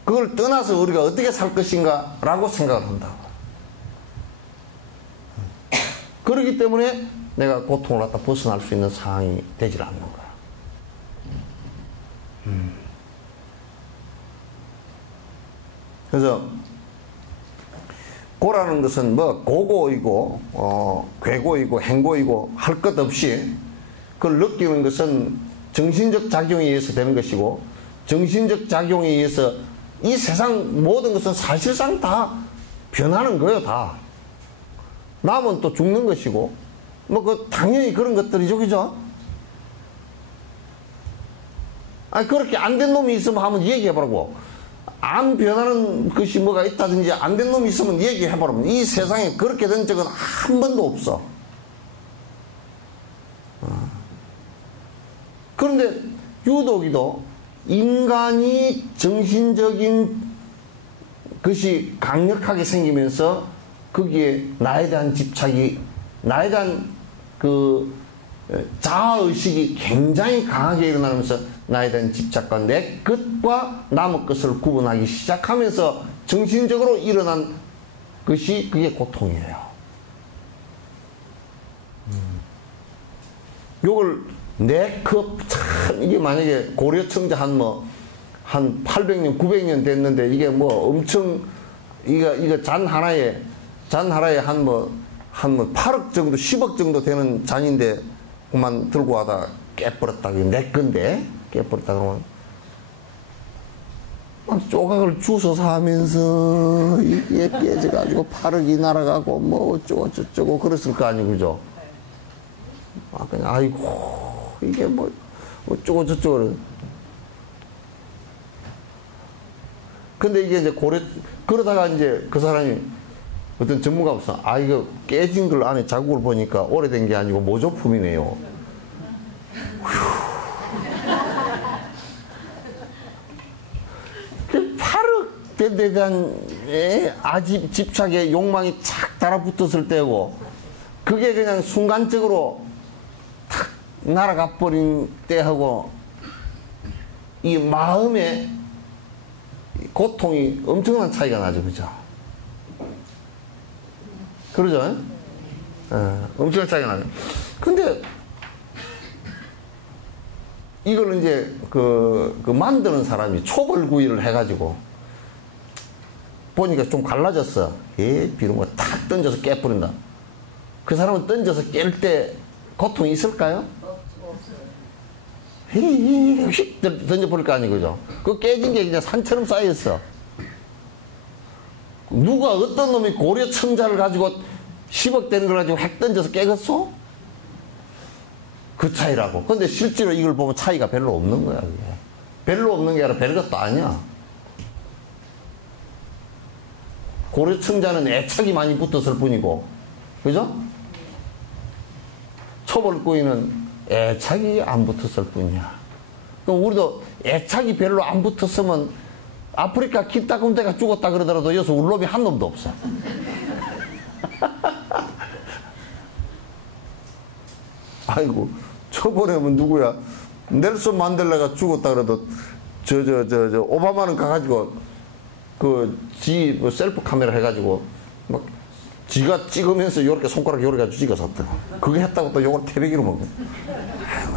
그걸 떠나서 우리가 어떻게 살 것인가 라고 생각을 한다고. 그렇기 때문에 내가 고통을 갖다 벗어날 수 있는 상황이 되질 않는 거야. 그래서 고라는 것은 뭐 고고이고 괴고이고 행고이고 할 것 없이 그걸 느끼는 것은 정신적 작용에 의해서 되는 것이고, 정신적 작용에 의해서 이 세상 모든 것은 사실상 다 변하는 거예요. 다 남은 또 죽는 것이고, 뭐 그 당연히 그런 것들이죠, 그죠? 아니 그렇게 안 된 놈이 있으면 한번 얘기해보라고. 안 변하는 것이 뭐가 있다든지 안 된 놈이 있으면 얘기해보라면, 이 세상에 그렇게 된 적은 한 번도 없어. 그런데 유독이도 인간이 정신적인 것이 강력하게 생기면서 거기에 나에 대한 집착이, 나에 대한 그 자아의식이 굉장히 강하게 일어나면서 나에 대한 집착과 내 것과 남의 것을 구분하기 시작하면서 정신적으로 일어난 것이 그게 고통이에요. 요걸 내 컵, 참, 이게 만약에 고려청자 한 800년, 900년 됐는데 이게 뭐 엄청, 이거 잔 하나에 한 8억 정도, 10억 정도 되는 잔인데 그만 들고 와다 깨버렸다. 내 건데 깨버렸다 그러면 막 조각을 주워서 하면서 이게 깨져가지고 8억이 날아가고 뭐 어쩌고 저쩌고 그랬을 거 아니고, 그죠? 아, 그냥 아이고 이게 뭐 어쩌고 저쩌고. 근데 이게 이제 그러다가 이제 그 사람이 어떤 전문가 없어. 아, 이거 깨진 걸 안에 자국을 보니까 오래된 게 아니고 모조품이네요. 그 8억 대 대한 아집 집착의 욕망이 착 달아붙었을 때고, 그게 그냥 순간적으로 탁 날아가 버린 때하고 이 마음의 고통이 엄청난 차이가 나죠, 그죠? 그러죠? 엄청난 차이가 나죠. 근데 이걸 이제 그 만드는 사람이 초벌구이를 해가지고 보니까 좀 갈라졌어. 비름 거 탁 던져서 깨버린다. 그 사람은 던져서 깰 때 고통이 있을까요? 휙 던져버릴 거 아니고, 그죠? 그 깨진 게 그냥 산처럼 쌓였어. 누가 어떤 놈이 고려청자를 가지고 10억 되는 걸 가지고 핵 던져서 깨겠어? 그 차이라고. 근데 실제로 이걸 보면 차이가 별로 없는 거야, 그게. 별로 없는 게 아니라 별것도 아니야. 고려청자는 애착이 많이 붙었을 뿐이고, 그죠? 초벌구이는 애착이 안 붙었을 뿐이야. 그럼 우리도 애착이 별로 안 붙었으면 아프리카 기따군대가 죽었다 그러더라도 여기서 울 놈이 한 놈도 없어. 아이고, 저번에는 누구야? 넬슨 만델라가 죽었다 그래도 오바마는 가가지고 뭐 셀프 카메라 해가지고 막 지가 찍으면서 요렇게 손가락 요렇게 가지고 찍었었다. 그거 했다고 또 요걸 태백이로 먹어.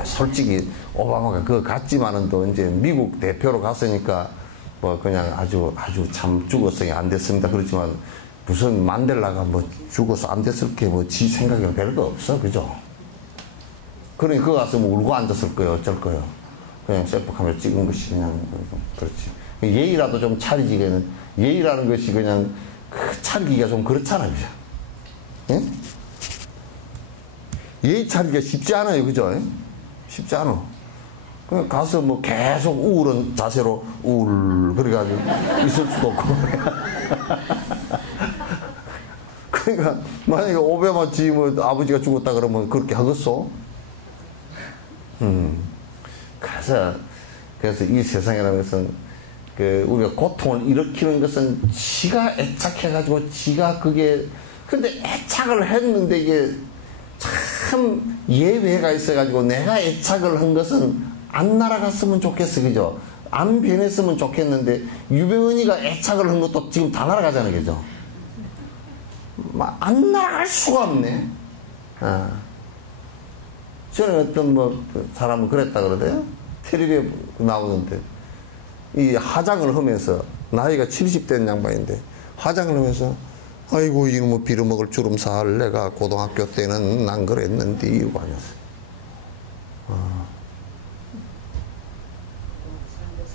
솔직히 오바마가 그거 갔지만은 또 이제 미국 대표로 갔으니까 뭐 그냥 아주 참 죽었으니 안 됐습니다. 그렇지만 무슨 만델라가 뭐 죽어서 안 됐을 게 뭐 지 생각에는 별거 없어, 그죠? 그러니 그거 가서 뭐 울고 앉았을 거예요, 어쩔 거예요. 그냥 셀프 카메라 찍은 것이 그냥 그렇지. 예의라도 좀 차리지. 예의라는 것이 그냥 차리기가 좀 그렇잖아, 그죠? 예? 예의 차리기가 쉽지 않아요, 그죠? 쉽지 않아. 그냥 가서 뭐 계속 우울한 자세로 그래가지고 있을 수도 없고. 그러니까 만약에 오바마 지 뭐 아버지가 죽었다 그러면 그렇게 하겠어? 그래서 이 세상이라는 것은 우리가 고통을 일으키는 것은 지가 애착해가지고 지가 근데 애착을 했는데 이게 참 예외가 있어가지고 내가 애착을 한 것은 안 날아갔으면 좋겠어, 그죠? 안 변했으면 좋겠는데 유병헌이가 애착을 한 것도 지금 다 날아가잖아요, 그죠? 안 날아갈 수가 없네. 전에 어떤 사람은 그랬다 그러대요. 텔레비에 나오는데 이 화장을 하면서 나이가 70된 양반인데 화장을 하면서 아이고 이놈의 빌어먹을 주름살 내가 고등학교 때는 난 그랬는데 이러고 다녔어요.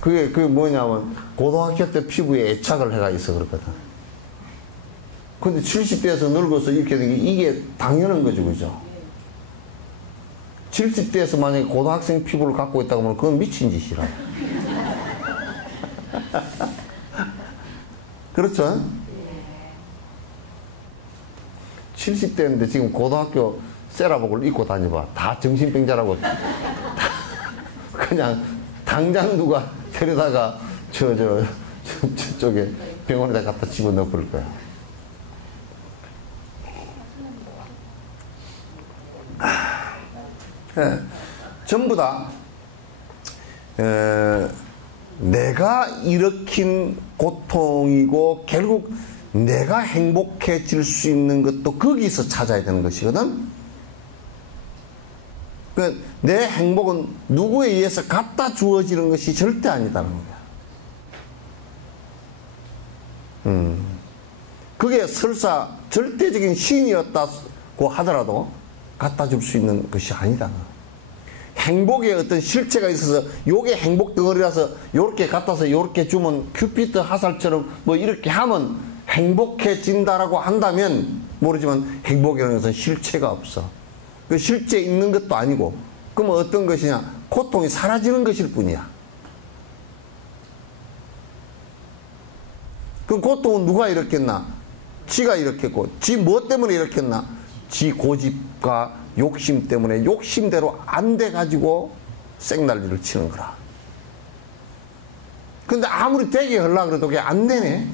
그게 뭐냐면 고등학교 때 피부에 애착을 해가 있어 그렇거든. 근데 70대에서 늙어서 이렇게 된 게 이게 당연한 거죠, 그죠? 70대에서 만약에 고등학생 피부를 갖고 있다고 하면 그건 미친 짓이라. 그렇죠? 70대인데 지금 고등학교 세라복을 입고 다녀봐. 다 정신병자라고. 그냥 당장 누가 데려다가 저쪽에 병원에다 갖다 집어넣어 버릴 거야. 전부 다 내가 일으킨 고통이고 결국 내가 행복해질 수 있는 것도 거기서 찾아야 되는 것이거든. 내 행복은 누구에 의해서 갖다 주어지는 것이 절대 아니다는 거야. 그게 설사 절대적인 신이었다고 하더라도 갖다 줄 수 있는 것이 아니다. 행복의 어떤 실체가 있어서 요게 행복 덩어리라서 요렇게 갖다서 요렇게 주면 큐피트 화살처럼 뭐 이렇게 하면 행복해진다라고 한다면 모르지만 행복이라는 것은 실체가 없어. 그 실제 있는 것도 아니고 그러면 어떤 것이냐? 고통이 사라지는 것일 뿐이야. 그 고통은 누가 일으켰나? 지가 일으켰고 지 뭐 때문에 일으켰나? 지 고집과 욕심 때문에 욕심대로 안 돼가지고 생난리를 치는 거라. 근데 아무리 되게 하려고 그래도 그게 안 되네.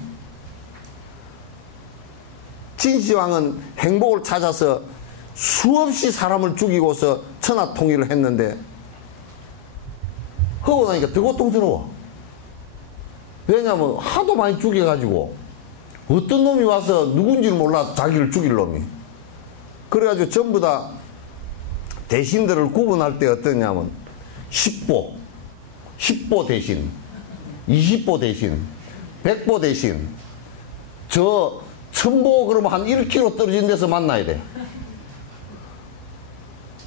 진시황은 행복을 찾아서 수없이 사람을 죽이고서 천하통일을 했는데 하고 나니까 더 고통스러워. 왜냐하면 하도 많이 죽여가지고 어떤 놈이 와서 누군지를 몰라 자기를 죽일 놈이. 그래가지고 전부 다 대신들을 구분할 때 어떠냐면 10보 대신, 20보 대신, 100보 대신, 저 1000보 그러면 한 1km 떨어진 데서 만나야 돼.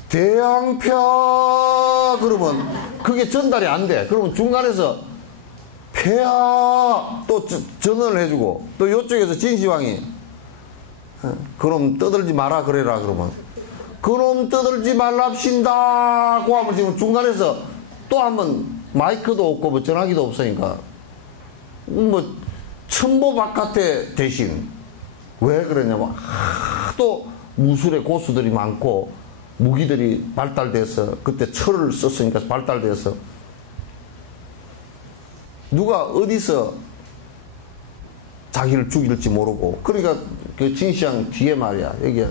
대양펴 그러면 그게 전달이 안 돼. 그러면 중간에서 폐하 또 전언을 해주고 또 이쪽에서 진시황이 그럼 떠들지 마라 그래라 그러면 그럼 떠들지 말랍신다 고 하면 지금 중간에서 또 한번 마이크도 없고 뭐 전화기도 없으니까 뭐 1000보 바깥에 대신 왜 그러냐면 하도 무술의 고수들이 많고 무기들이 발달돼서 그때 철을 썼으니까 발달돼서 누가 어디서 자기를 죽일지 모르고 그러니까 그 진시황 뒤에 말이야 여기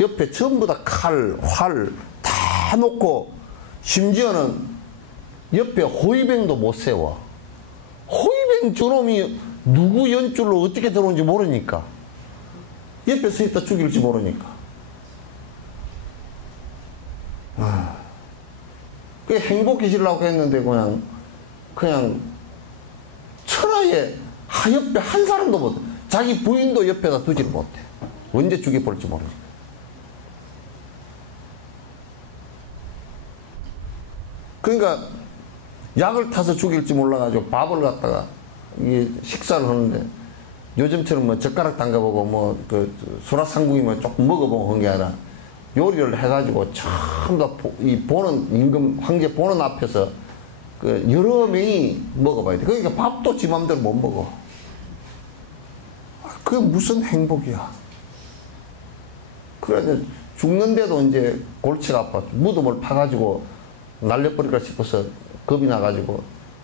옆에 전부 다 칼, 활 다 놓고 심지어는 옆에 호위병도 못 세워. 호위병 저놈이 누구 연줄로 어떻게 들어온지 모르니까 옆에 서 있다 죽일지 모르니까 그 행복해지려고 했는데 그냥 천하에 옆에 한 사람도 못 자기 부인도 옆에다 두지 못해. 언제 죽여볼지 모르니까. 그러니까 약을 타서 죽일지 몰라가지고 밥을 갖다가 이게 식사를 하는데 요즘처럼 뭐 젓가락 담가보고 뭐 그 수라상궁이면 조금 먹어보고 한 게 아니라 요리를 해가지고 전부 다 이 보는 임금 황제 보는 앞에서 그 여러 명이 먹어봐야 돼. 그러니까 밥도 지 맘대로 못 먹어. 그게 무슨 행복이야. 그래 죽는데도 이제 골치가 아파. 무덤을 파가지고 날려버릴까 싶어서 겁이 나가지고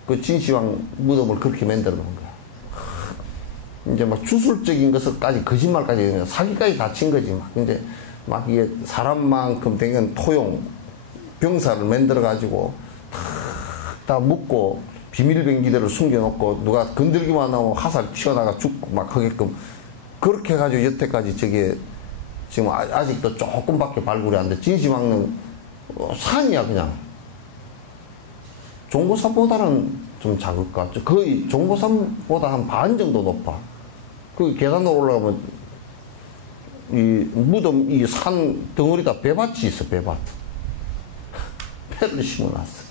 그 진시황 무덤을 그렇게 만들어 놓은 거야. 이제 막 주술적인 것을까지 거짓말까지 사기까지 다 친 거지. 막 이제 막 이게 사람만큼 된 토용 병사를 만들어 가지고 다 묶고 비밀병기들을 숨겨놓고 누가 건들기만 하면 화살 튀어나가 죽고 막 하게끔 그렇게 해가지고 여태까지 저게 지금 아직도 조금밖에 발굴이 안 돼. 진시황은 산이야 그냥. 종고산보다는 좀 작을까? 거의 종고산보다 한 반 정도 높아. 그 계단으로 올라가면 이 무덤 이 산 덩어리가 배밭이 있어. 배밭. 배를 심어놨어.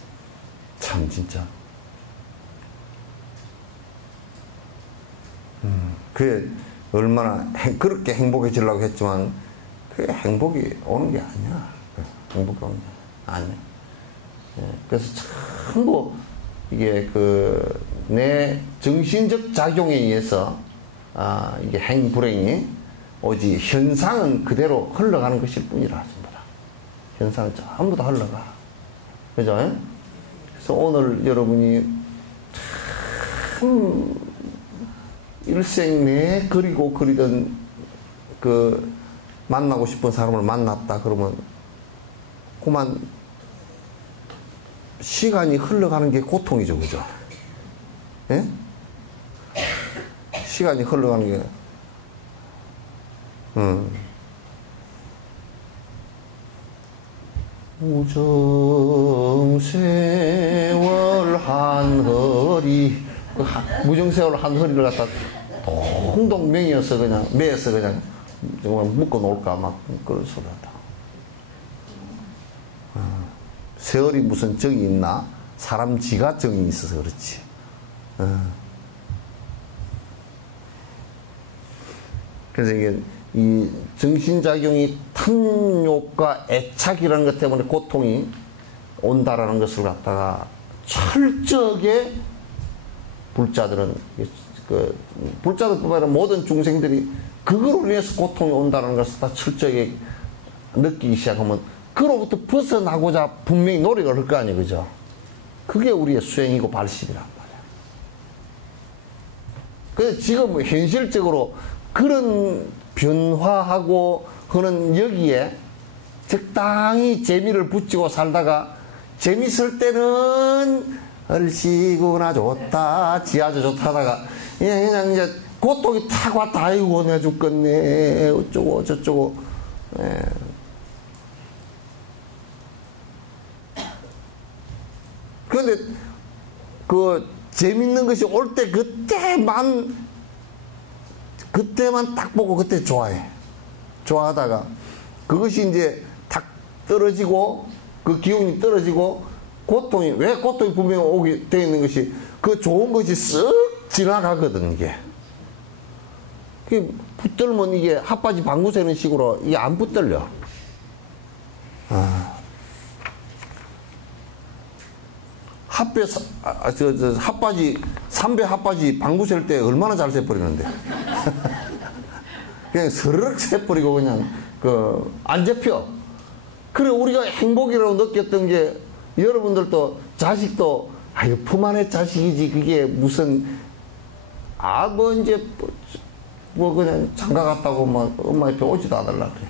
참 진짜. 그게 얼마나 그렇게 행복해지려고 했지만 그게 행복이 오는 게 아니야. 행복이 오는 게 아니야. 그래서 전부 이게 그 내 정신적 작용에 의해서 이게 행불행이 오직 현상은 그대로 흘러가는 것일 뿐이라 전부 다. 현상은 전부 다 흘러가. 그죠? 그래서 오늘 여러분이 참 일생 내 그리고 그리던 그 만나고 싶은 사람을 만났다 그러면 그만 시간이 흘러가는 게 고통이죠, 그죠? 예? 시간이 흘러가는 게, 무정세월 한허리, 무정세월 한허리를 갖다 동동 명이어서 그냥, 매여서 그냥 정말 묶어 놓을까, 막 그런 소리 한다. 세월이 무슨 정이 있나? 사람 지가 정이 있어서 그렇지. 그래서 이게 이 정신작용이 탐욕과 애착이라는 것 때문에 고통이 온다라는 것을 갖다가 철저하게 불자들은, 그 불자들뿐만 아니라 모든 중생들이 그거로 인해서 고통이 온다는 것을 다 철저하게 느끼기 시작하면 그로부터 벗어나고자 분명히 노력을 할 거 아니에요, 그죠? 그게 우리의 수행이고 발심이란 말이야. 그래서 지금 현실적으로 그런 변화하고 하는 여기에 적당히 재미를 붙이고 살다가 재밌을 때는 얼씨구나 좋다 지아주 좋다 하다가 그냥 이제 고통이 탁 왔다 아이고 내 죽겠네 어쩌고 저쩌고. 예. 그런데 그 재밌는 것이 올 때 그때만 딱 보고 그때 좋아해. 좋아하다가 그것이 이제 탁 떨어지고 그 기운이 떨어지고 고통이, 왜 고통이 분명히 오게 되어 있는 것이 그 좋은 것이 쓱 지나가거든. 이게 붙들면 이게 핫바지 방구 새는 식으로 이게 안 붙들려. 핫바지, 삼배 핫바지 방구 셀 때 얼마나 잘 새버리는데. 그냥 스르륵 새버리고 그냥, 안 잡혀. 그래, 우리가 행복이라고 느꼈던 게, 여러분들도 자식도, 아유, 품 안의 자식이지. 그게 무슨, 이제, 그냥 장가 갔다고 막 엄마 옆에 오지도 않으려고 그래.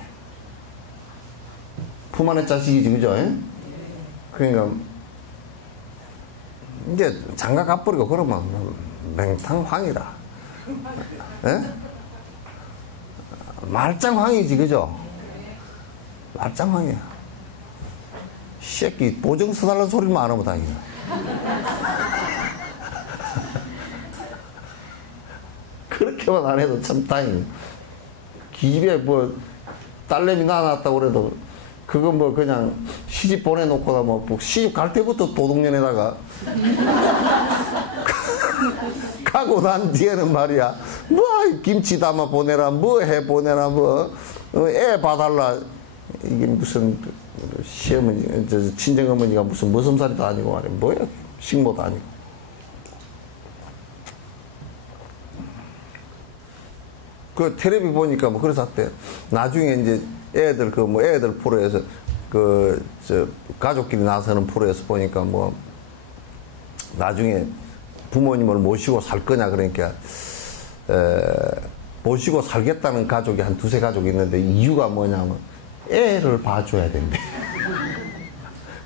품 안의 자식이지, 그죠? 그러니까, 이제 장가 가버리고 그러면 맹탕황이라. 예? 말짱황이지, 그죠? 말짱황이야. 새끼 보증 서달라는 소리만 안 하면 다행이야. 그렇게만 안 해도 참 다행이야. 기집애 뭐 딸내미 낳았다고 그래도 그거 뭐 그냥 시집 보내놓고나 뭐 시집 갈 때부터 도둑년에다가 가고 난 뒤에는 말이야 뭐 김치 담아 보내라 뭐 해 보내라 뭐 애 봐달라 이게 무슨 시어머니 친정어머니가 무슨 머슴살이도 아니고 말이야 뭐야 식모도 아니고. 그 텔레비 보니까 뭐 그래서 할때 나중에 이제 애들 애들 프로에서 가족끼리 나서는 프로에서 보니까 뭐 나중에 부모님을 모시고 살 거냐 그러니까 모시고 살겠다는 가족이 한 두세 가족이 있는데 이유가 뭐냐면 애를 봐줘야 된대.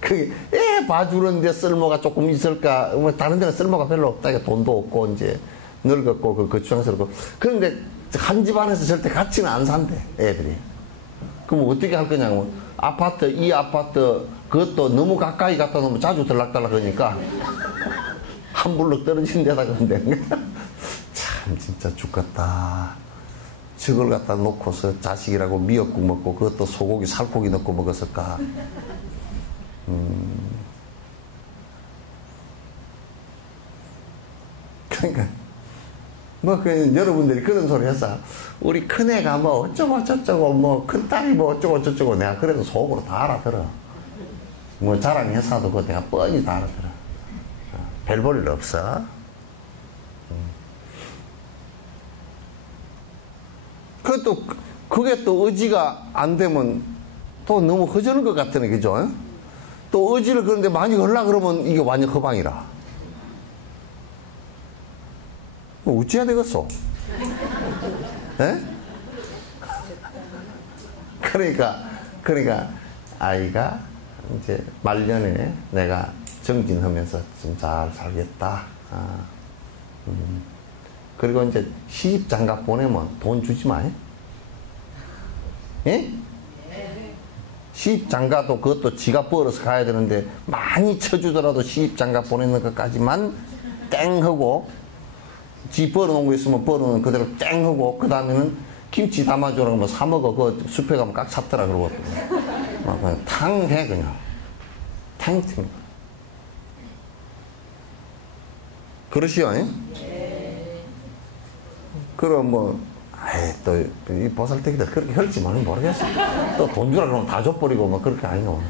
그게 애 봐주는데 쓸모가 조금 있을까? 뭐 다른 데는 쓸모가 별로 없다. 돈도 없고 이제 늙었고 거추장스럽고 그런데 한 집안에서 절대 같이는 안 산대 애들이. 그럼 어떻게 할 거냐면 아파트 이 아파트 그것도 너무 가까이 갖다 놓으면 자주 들락달락 하니까 한 블럭 떨어진 데다가 근데 참 진짜 죽겠다. 저걸 갖다 놓고서 자식이라고 미역국 먹고 그것도 소고기 살코기 넣고 먹었을까. 그러니까 뭐 여러분들이 그런 소리 했어. 우리 큰애가 뭐 어쩌고 저쩌고 뭐 큰딸이 뭐 어쩌고 저쩌고 내가 그래도 속으로 다 알아들어. 뭐 자랑했어도 그거 내가 뻔히 다 알아들어. 별 볼 일 없어. 그게 또 의지가 안 되면 또 너무 허전한 것 같으네, 그죠? 또 어지를 그런데 많이 걸라 그러면 이게 완전 허방이라. 어찌해야 되겠어? 에? 그러니까 아이가 이제 말년에 내가 정진하면서 좀 잘 살겠다. 그리고 이제 시집 장가 보내면 돈 주지 마. 예? 시집 장가도 그것도 지가 벌어서 가야 되는데 많이 쳐주더라도 시집 장가 보내는 것까지만 땡 하고, 지 벌어놓은 거 있으면 벌어놓은 그대로 땡 하고, 그 다음에는 김치 담아주라 그러면 사먹어. 그 숲에 가면 깍 찼더라 그러고 막 그냥 탕 해. 그냥 탕. 그러시오. 그럼 뭐 또 이 보살떼기들 그렇게 할지만은 모르겠어. 또 돈 주라 그러면 다 줘버리고 막 그렇게 아니노.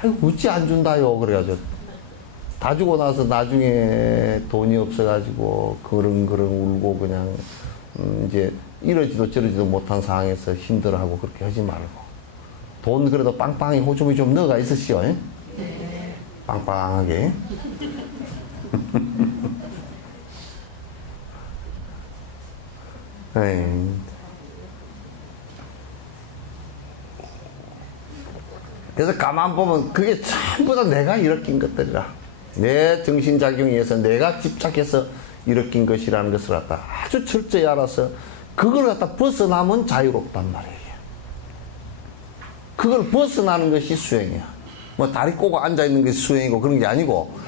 아이고 어찌 안 준다요. 그래가지고 다 주고 나서 나중에 돈이 없어가지고 그릉그릉 울고 그냥 이제 이러지도 저러지도 못한 상황에서 힘들어하고 그렇게 하지 말고, 돈 그래도 빵빵히 호주머니 좀 넣어가 있으시오. 빵빵하게. 그래서 가만 보면 그게 전부 다 내가 일으킨 것들이라. 내 정신작용에 의해서 내가 집착해서 일으킨 것이라는 것을 갖다 아주 철저히 알아서 그걸 갖다 벗어나면 자유롭단 말이에요. 그걸 벗어나는 것이 수행이야. 뭐 다리 꼬고 앉아있는 것이 수행이고 그런 게 아니고,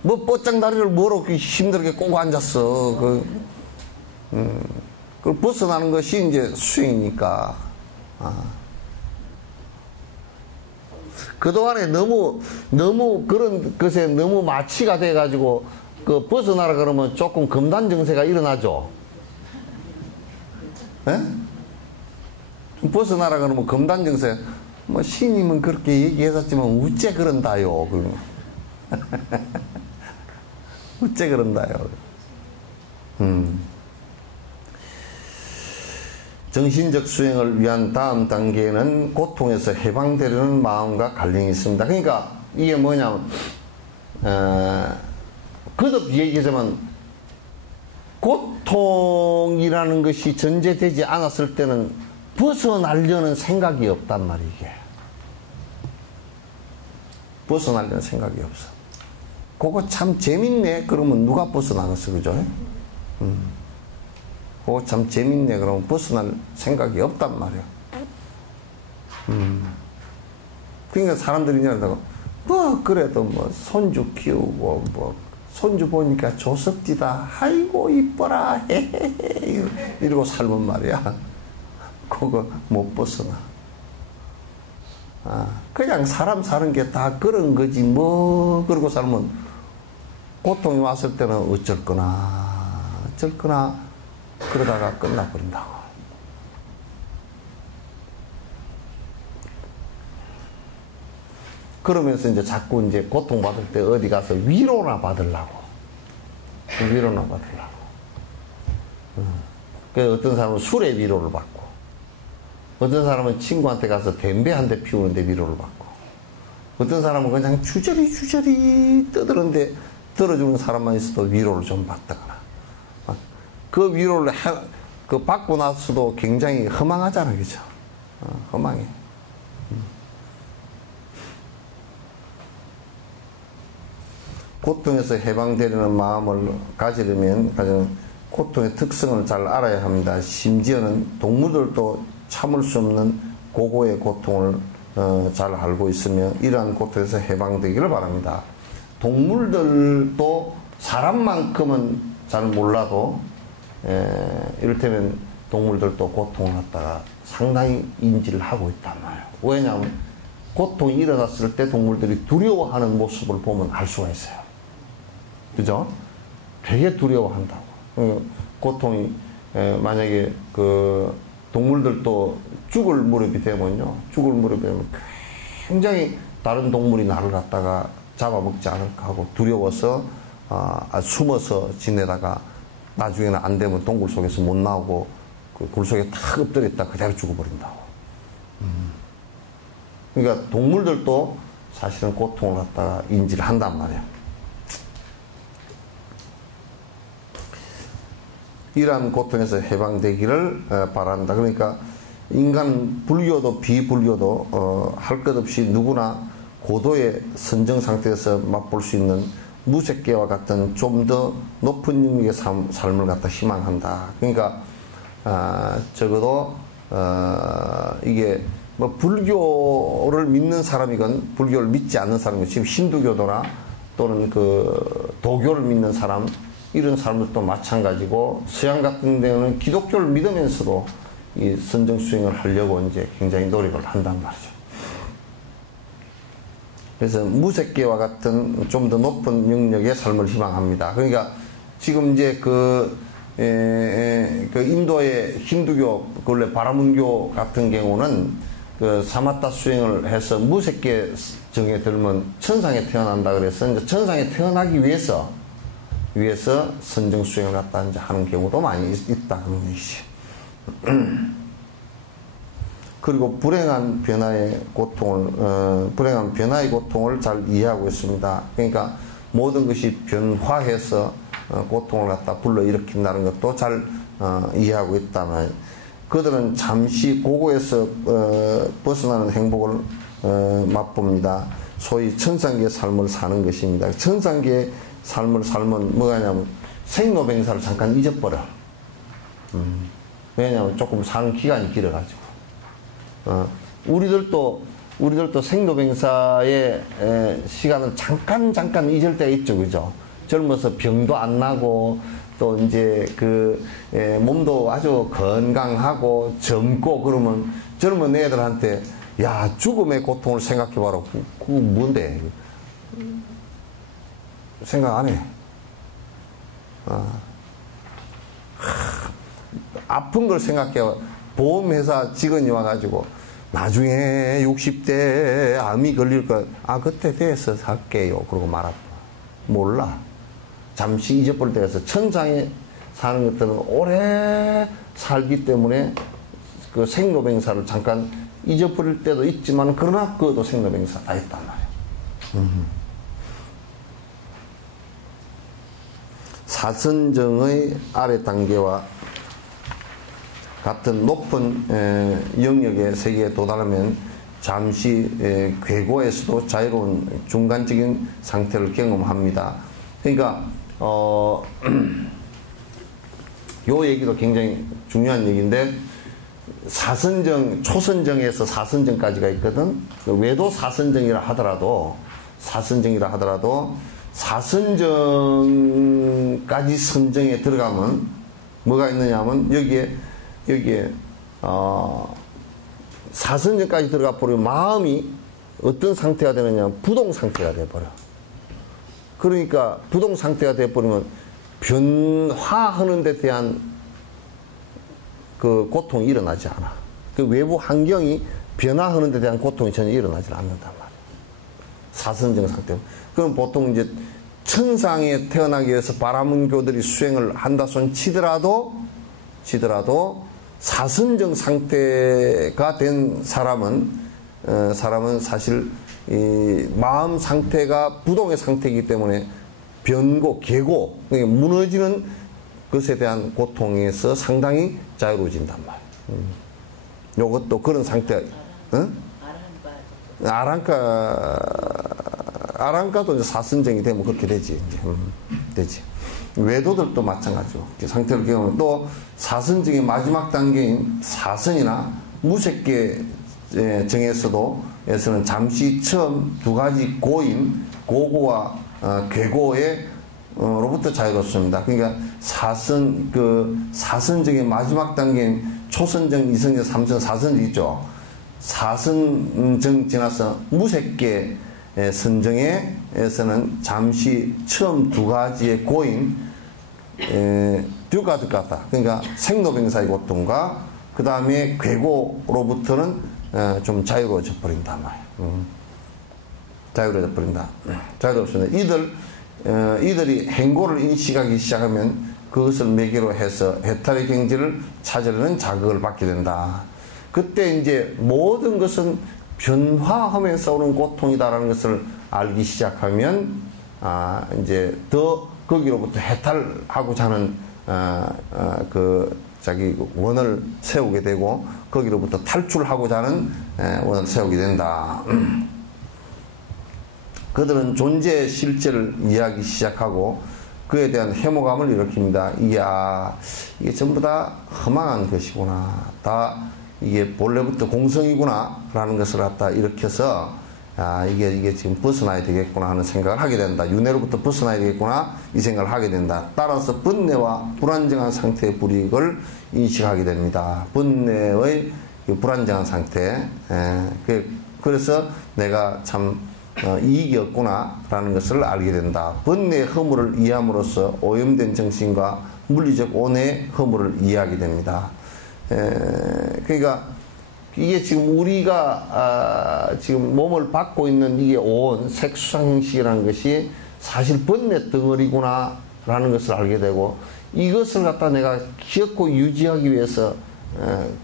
뭐 뻗장 다리를 뭐로 힘들게 꼬고 앉았어. 그걸 벗어나는 것이 이제 수행이니까. 그동안에 너무 그런 것에 너무 마취가 돼가지고 그 벗어나라 그러면 조금 금단 증세가 일어나죠. 좀 벗어나라 그러면 금단 증세. 뭐 신님은 그렇게 얘기했었지만 우째 그런다요. 우째 그런다요. 정신적 수행을 위한 다음 단계는 고통에서 해방되려는 마음과 갈등이 있습니다. 그러니까 이게 뭐냐면 거듭 얘기하자면 고통이라는 것이 전제되지 않았을 때는 벗어나려는 생각이 없단 말이에요. 이게. 벗어나려는 생각이 없어. 그거 참 재밌네. 그러면 누가 벗어나겠어, 그죠? 그거 참 재밌네. 그러면 벗어날 생각이 없단 말이야. 그러니까 사람들이 이러다가 뭐 그래도 뭐 손주 키우고 뭐 손주 보니까 조석지다. 아이고 이뻐라. 헤헤헤. 이러고 살면 말이야. 그거 못 벗어나. 그냥 사람 사는 게 다 그런 거지 뭐. 그러고 살면 고통이 왔을 때는 어쩔거나 그러다가 끝나버린다고. 그러면서 이제 자꾸 이제 고통받을 때 어디 가서 위로나 받으려고. 그래서 어떤 사람은 술에 위로를 받고, 어떤 사람은 친구한테 가서 담배 한 대 피우는데 위로를 받고, 어떤 사람은 그냥 주저리 떠드는데 들어주는 사람만 있어도 위로를 좀 받다거나. 그 위로를 받고 나서도 굉장히 허망하잖아, 그죠? 허망해. 고통에서 해방되려는 마음을 가지려면 고통의 특성을 잘 알아야 합니다. 심지어는 동물들도 참을 수 없는 고고의 고통을 잘 알고 있으며 이러한 고통에서 해방되기를 바랍니다. 동물들도 사람만큼은 잘 몰라도 이를테면 동물들도 고통을 갖다가 상당히 인지를 하고 있단 말이에요. 왜냐하면 고통이 일어났을 때 동물들이 두려워하는 모습을 보면 알 수가 있어요. 그죠? 되게 두려워한다고. 고통이 만약에 그 동물들도 죽을 무렵이 되면요, 굉장히 다른 동물이 나를 갖다가 잡아먹지 않을까 하고 두려워서 숨어서 지내다가 나중에는 안 되면 동굴 속에서 못 나오고 그 굴 속에 탁 엎드렸다 그대로 죽어버린다고. 그러니까 동물들도 사실은 고통을 갖다가 인지를 한단 말이에요. 이러한 고통에서 해방되기를 바란다. 그러니까 인간 불교도 비불교도 할 것 없이 누구나 고도의 선정 상태에서 맛볼 수 있는 무색계와 같은 좀 더 높은 영역의 삶을 갖다 희망한다. 그러니까 적어도 이게 뭐 불교를 믿는 사람이건 불교를 믿지 않는 사람이건 지금 힌두교도나 또는 그 도교를 믿는 사람 이런 사람들도 마찬가지고 서양 같은 데는 기독교를 믿으면서도 이 선정 수행을 하려고 이제 굉장히 노력을 한단 말이죠. 그래서 무색계와 같은 좀 더 높은 영역의 삶을 희망합니다. 그러니까 지금 이제 그 인도의 힌두교, 원래 바라문교 같은 경우는 그 사마타 수행을 해서 무색계 정에 들면 천상에 태어난다 그래서 이제 천상에 태어나기 위해서 선정 수행을 갖다 이제 하는 경우도 많이 있다 그런 얘기지. 그리고 불행한 변화의 고통을 잘 이해하고 있습니다. 그러니까 모든 것이 변화해서 고통을 갖다 불러일으킨다는 것도 잘 이해하고 있다면 그들은 잠시 고고에서 벗어나는 행복을 맛봅니다. 소위 천상계의 삶을 사는 것입니다. 천상계의 삶을 살면 뭐가 냐면 생로병사를 잠깐 잊어버려. 왜냐하면 조금 사는 기간이 길어가지고. 우리들도 생로병사의 시간을 잠깐 잊을 때가 있죠, 그죠? 젊어서 병도 안 나고 또 이제 몸도 아주 건강하고 젊고 그러면 젊은 애들한테 야 죽음의 고통을 생각해봐라. 그거 뭔데? 생각 안 해. 아픈 걸 생각해. 보험회사 직원이 와가지고 나중에 60대 암이 걸릴 거 그때 돼서 살게요. 그러고 말았다. 몰라. 잠시 잊어버릴 때가 있어. 천상에 사는 것들은 오래 살기 때문에 그 생로병사를 잠깐 잊어버릴 때도 있지만 그러나 그것도 생로병사다 있단 말이에요. 사선정의 아래 단계와 같은 높은 영역의 세계에 도달하면 잠시 괴고에서도 자유로운 중간적인 상태를 경험합니다. 그러니까 요 얘기도 굉장히 중요한 얘기인데 사선정, 초선정에서 사선정까지가 있거든. 외도 사선정이라 하더라도 사선정까지 선정에 들어가면 뭐가 있느냐 하면 여기에 사선정까지 들어가 버리면 마음이 어떤 상태가 되느냐 하면 부동 상태가 돼버려. 그러니까 부동 상태가 돼버리면 변화하는 데 대한 그 고통이 일어나지 않아. 그 외부 환경이 변화하는 데 대한 고통이 전혀 일어나지 않는단 말이야. 사선정 상태. 그럼 보통 이제 천상에 태어나기 위해서 바라문교들이 수행을 한다 손 치더라도 사선정 상태가 된 사람은 사실 이 마음 상태가 부동의 상태이기 때문에 변고, 괴고, 그러니까 무너지는 것에 대한 고통에서 상당히 자유로워진단 말이에요. 요것도 그런 상태. 응? 아랑가도 이제 사선정이 되면 그렇게 되지. 이제. 되지. 외도들도 마찬가지고. 상태를 경험하면 또 사선정의 마지막 단계인 사선이나 무색계 정에서는 잠시 처음 두 가지 고인, 고고와 괴고로부터 자유롭습니다. 그러니까 사선정의 마지막 단계인 초선정, 이선정, 삼선, 사선정 있죠. 사선정 지나서 무색계 선정에서는 잠시 처음 두 가지의 고인, 듀가드가다. 그러니까 생로병사의 고통과 그 다음에 괴고로부터는 좀 자유로워져 버린단 말이에요. 자유로워져 버린다. 자유롭습니다. 이들이 행고를 인식하기 시작하면 그것을 매개로 해서 해탈의 경지를 찾으려는 자극을 받게 된다. 그때 이제 모든 것은 변화하면서 오는 고통이다라는 것을 알기 시작하면 이제 더 거기로부터 해탈하고자 하는 그 자기 원을 세우게 되고 거기로부터 탈출하고자 하는 원을 세우게 된다. 그들은 존재의 실제를 이해하기 시작하고 그에 대한 해모감을 일으킵니다. 이게 전부 다 허망한 것이구나. 다 이게 본래부터 공성이구나 라는 것을 갖다 일으켜서 이게 지금 벗어나야 되겠구나 하는 생각을 하게 된다. 윤회로부터 벗어나야 되겠구나 이 생각을 하게 된다. 따라서 번뇌와 불안정한 상태의 불이익을 인식하게 됩니다. 번뇌의 불안정한 상태. 그래서 내가 참 이익이 없구나 라는 것을 알게 된다. 번뇌의 허물을 이해함으로써 오염된 정신과 물리적 온의 허물을 이해하게 됩니다. 그러니까 이게 지금 우리가 지금 몸을 받고 있는 이게 온 색수상 형식이라는 것이 사실 번뇌 덩어리구나 라는 것을 알게 되고 이것을 갖다 내가 기억고 유지하기 위해서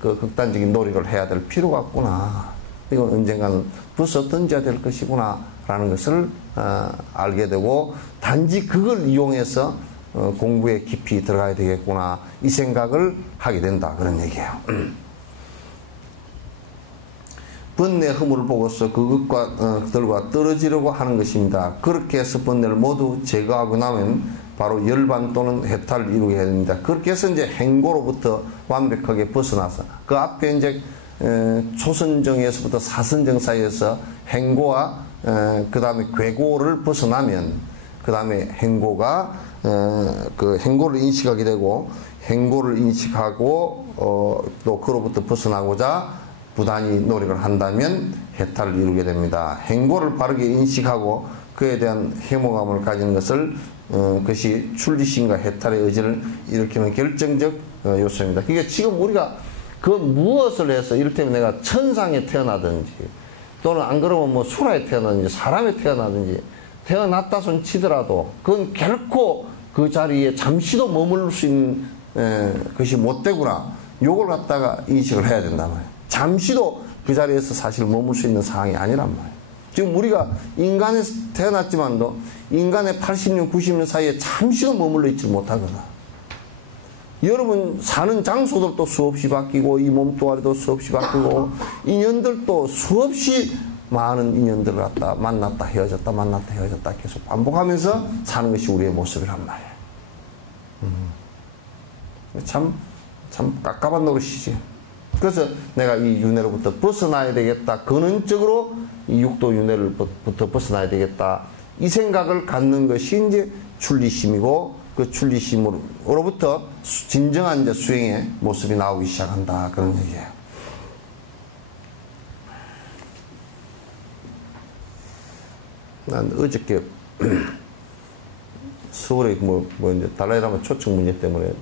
그 극단적인 노력을 해야 될 필요가 없구나. 이건 언젠가는 부숴 던져야 될 것이구나 라는 것을 알게 되고 단지 그걸 이용해서 공부에 깊이 들어가야 되겠구나 이 생각을 하게 된다 그런 얘기예요. 번뇌 허물을 보고서 그들과 떨어지려고 하는 것입니다. 그렇게 해서 번뇌를 모두 제거하고 나면 바로 열반 또는 해탈을 이루게 해야 됩니다. 그렇게 해서 이제 행고로부터 완벽하게 벗어나서 그 앞에 이제 초선정에서부터 사선정 사이에서 행고와 그 다음에 괴고를 벗어나면 그 다음에 행고가 그 행고를 인식하게 되고 행고를 인식하고 또 그로부터 벗어나고자 부단히 노력을 한다면 해탈을 이루게 됩니다. 행고를 바르게 인식하고 그에 대한 해모감을 가지는 것을 그것이 출리심과 해탈의 의지를 일으키는 결정적 요소입니다. 그러니까 지금 우리가 그 무엇을 해서 이를테면 내가 천상에 태어나든지 또는 안 그러면 뭐 수라에 태어나든지 사람에 태어나든지 태어났다 손 치더라도 그건 결코 그 자리에 잠시도 머무를 수 있는 것이 못 되구나. 요걸 갖다가 인식을 해야 된단 말이에요. 잠시도 그 자리에서 사실 머물 수 있는 상황이 아니란 말이에요. 지금 우리가 인간에서 태어났지만도 인간의 80년, 90년 사이에 잠시도 머물러 있지 못하거든. 여러분 사는 장소들도 수없이 바뀌고 이 몸뚱아리도 수없이 바뀌고 인연들도 수없이 많은 인연들을 갖다 만났다 헤어졌다 만났다 헤어졌다 계속 반복하면서 사는 것이 우리의 모습이란 말이에요. 참 깝깝한 노릇이지. 그래서 내가 이 윤회로부터 벗어나야 되겠다. 근원적으로 이 육도 윤회로부터 벗어나야 되겠다. 이 생각을 갖는 것이 이제 출리심이고 그 출리심으로부터 진정한 이제 수행의 모습이 나오기 시작한다. 그런 얘기예요. 난 어저께 서울에 뭐 이제 달라이라마 초청 문제 때문에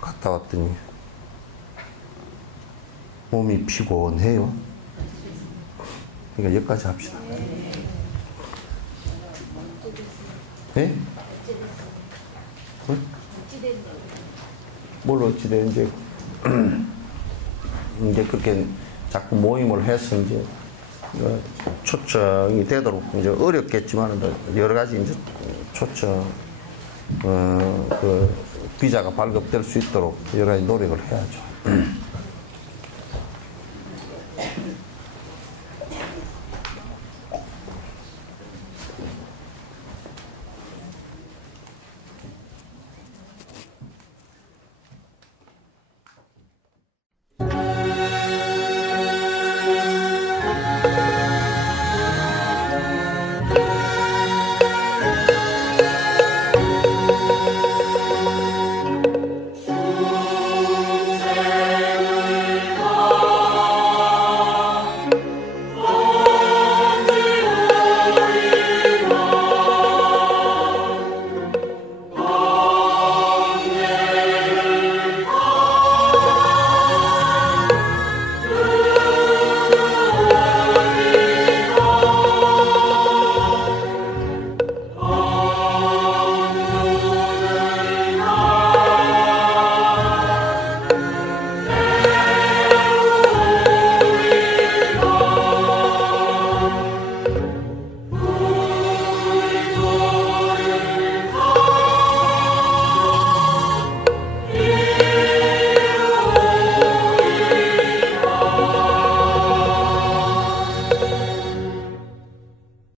갔다 왔더니 몸이 피곤해요. 그러니까 여기까지 합시다. 네? 뭘 어찌돼 이제 그렇게 자꾸 모임을 해서 이제 초청이 되도록 이제 어렵겠지만 여러 가지 이제 초청 그 비자가 발급될 수 있도록 여러 가지 노력을 해야죠.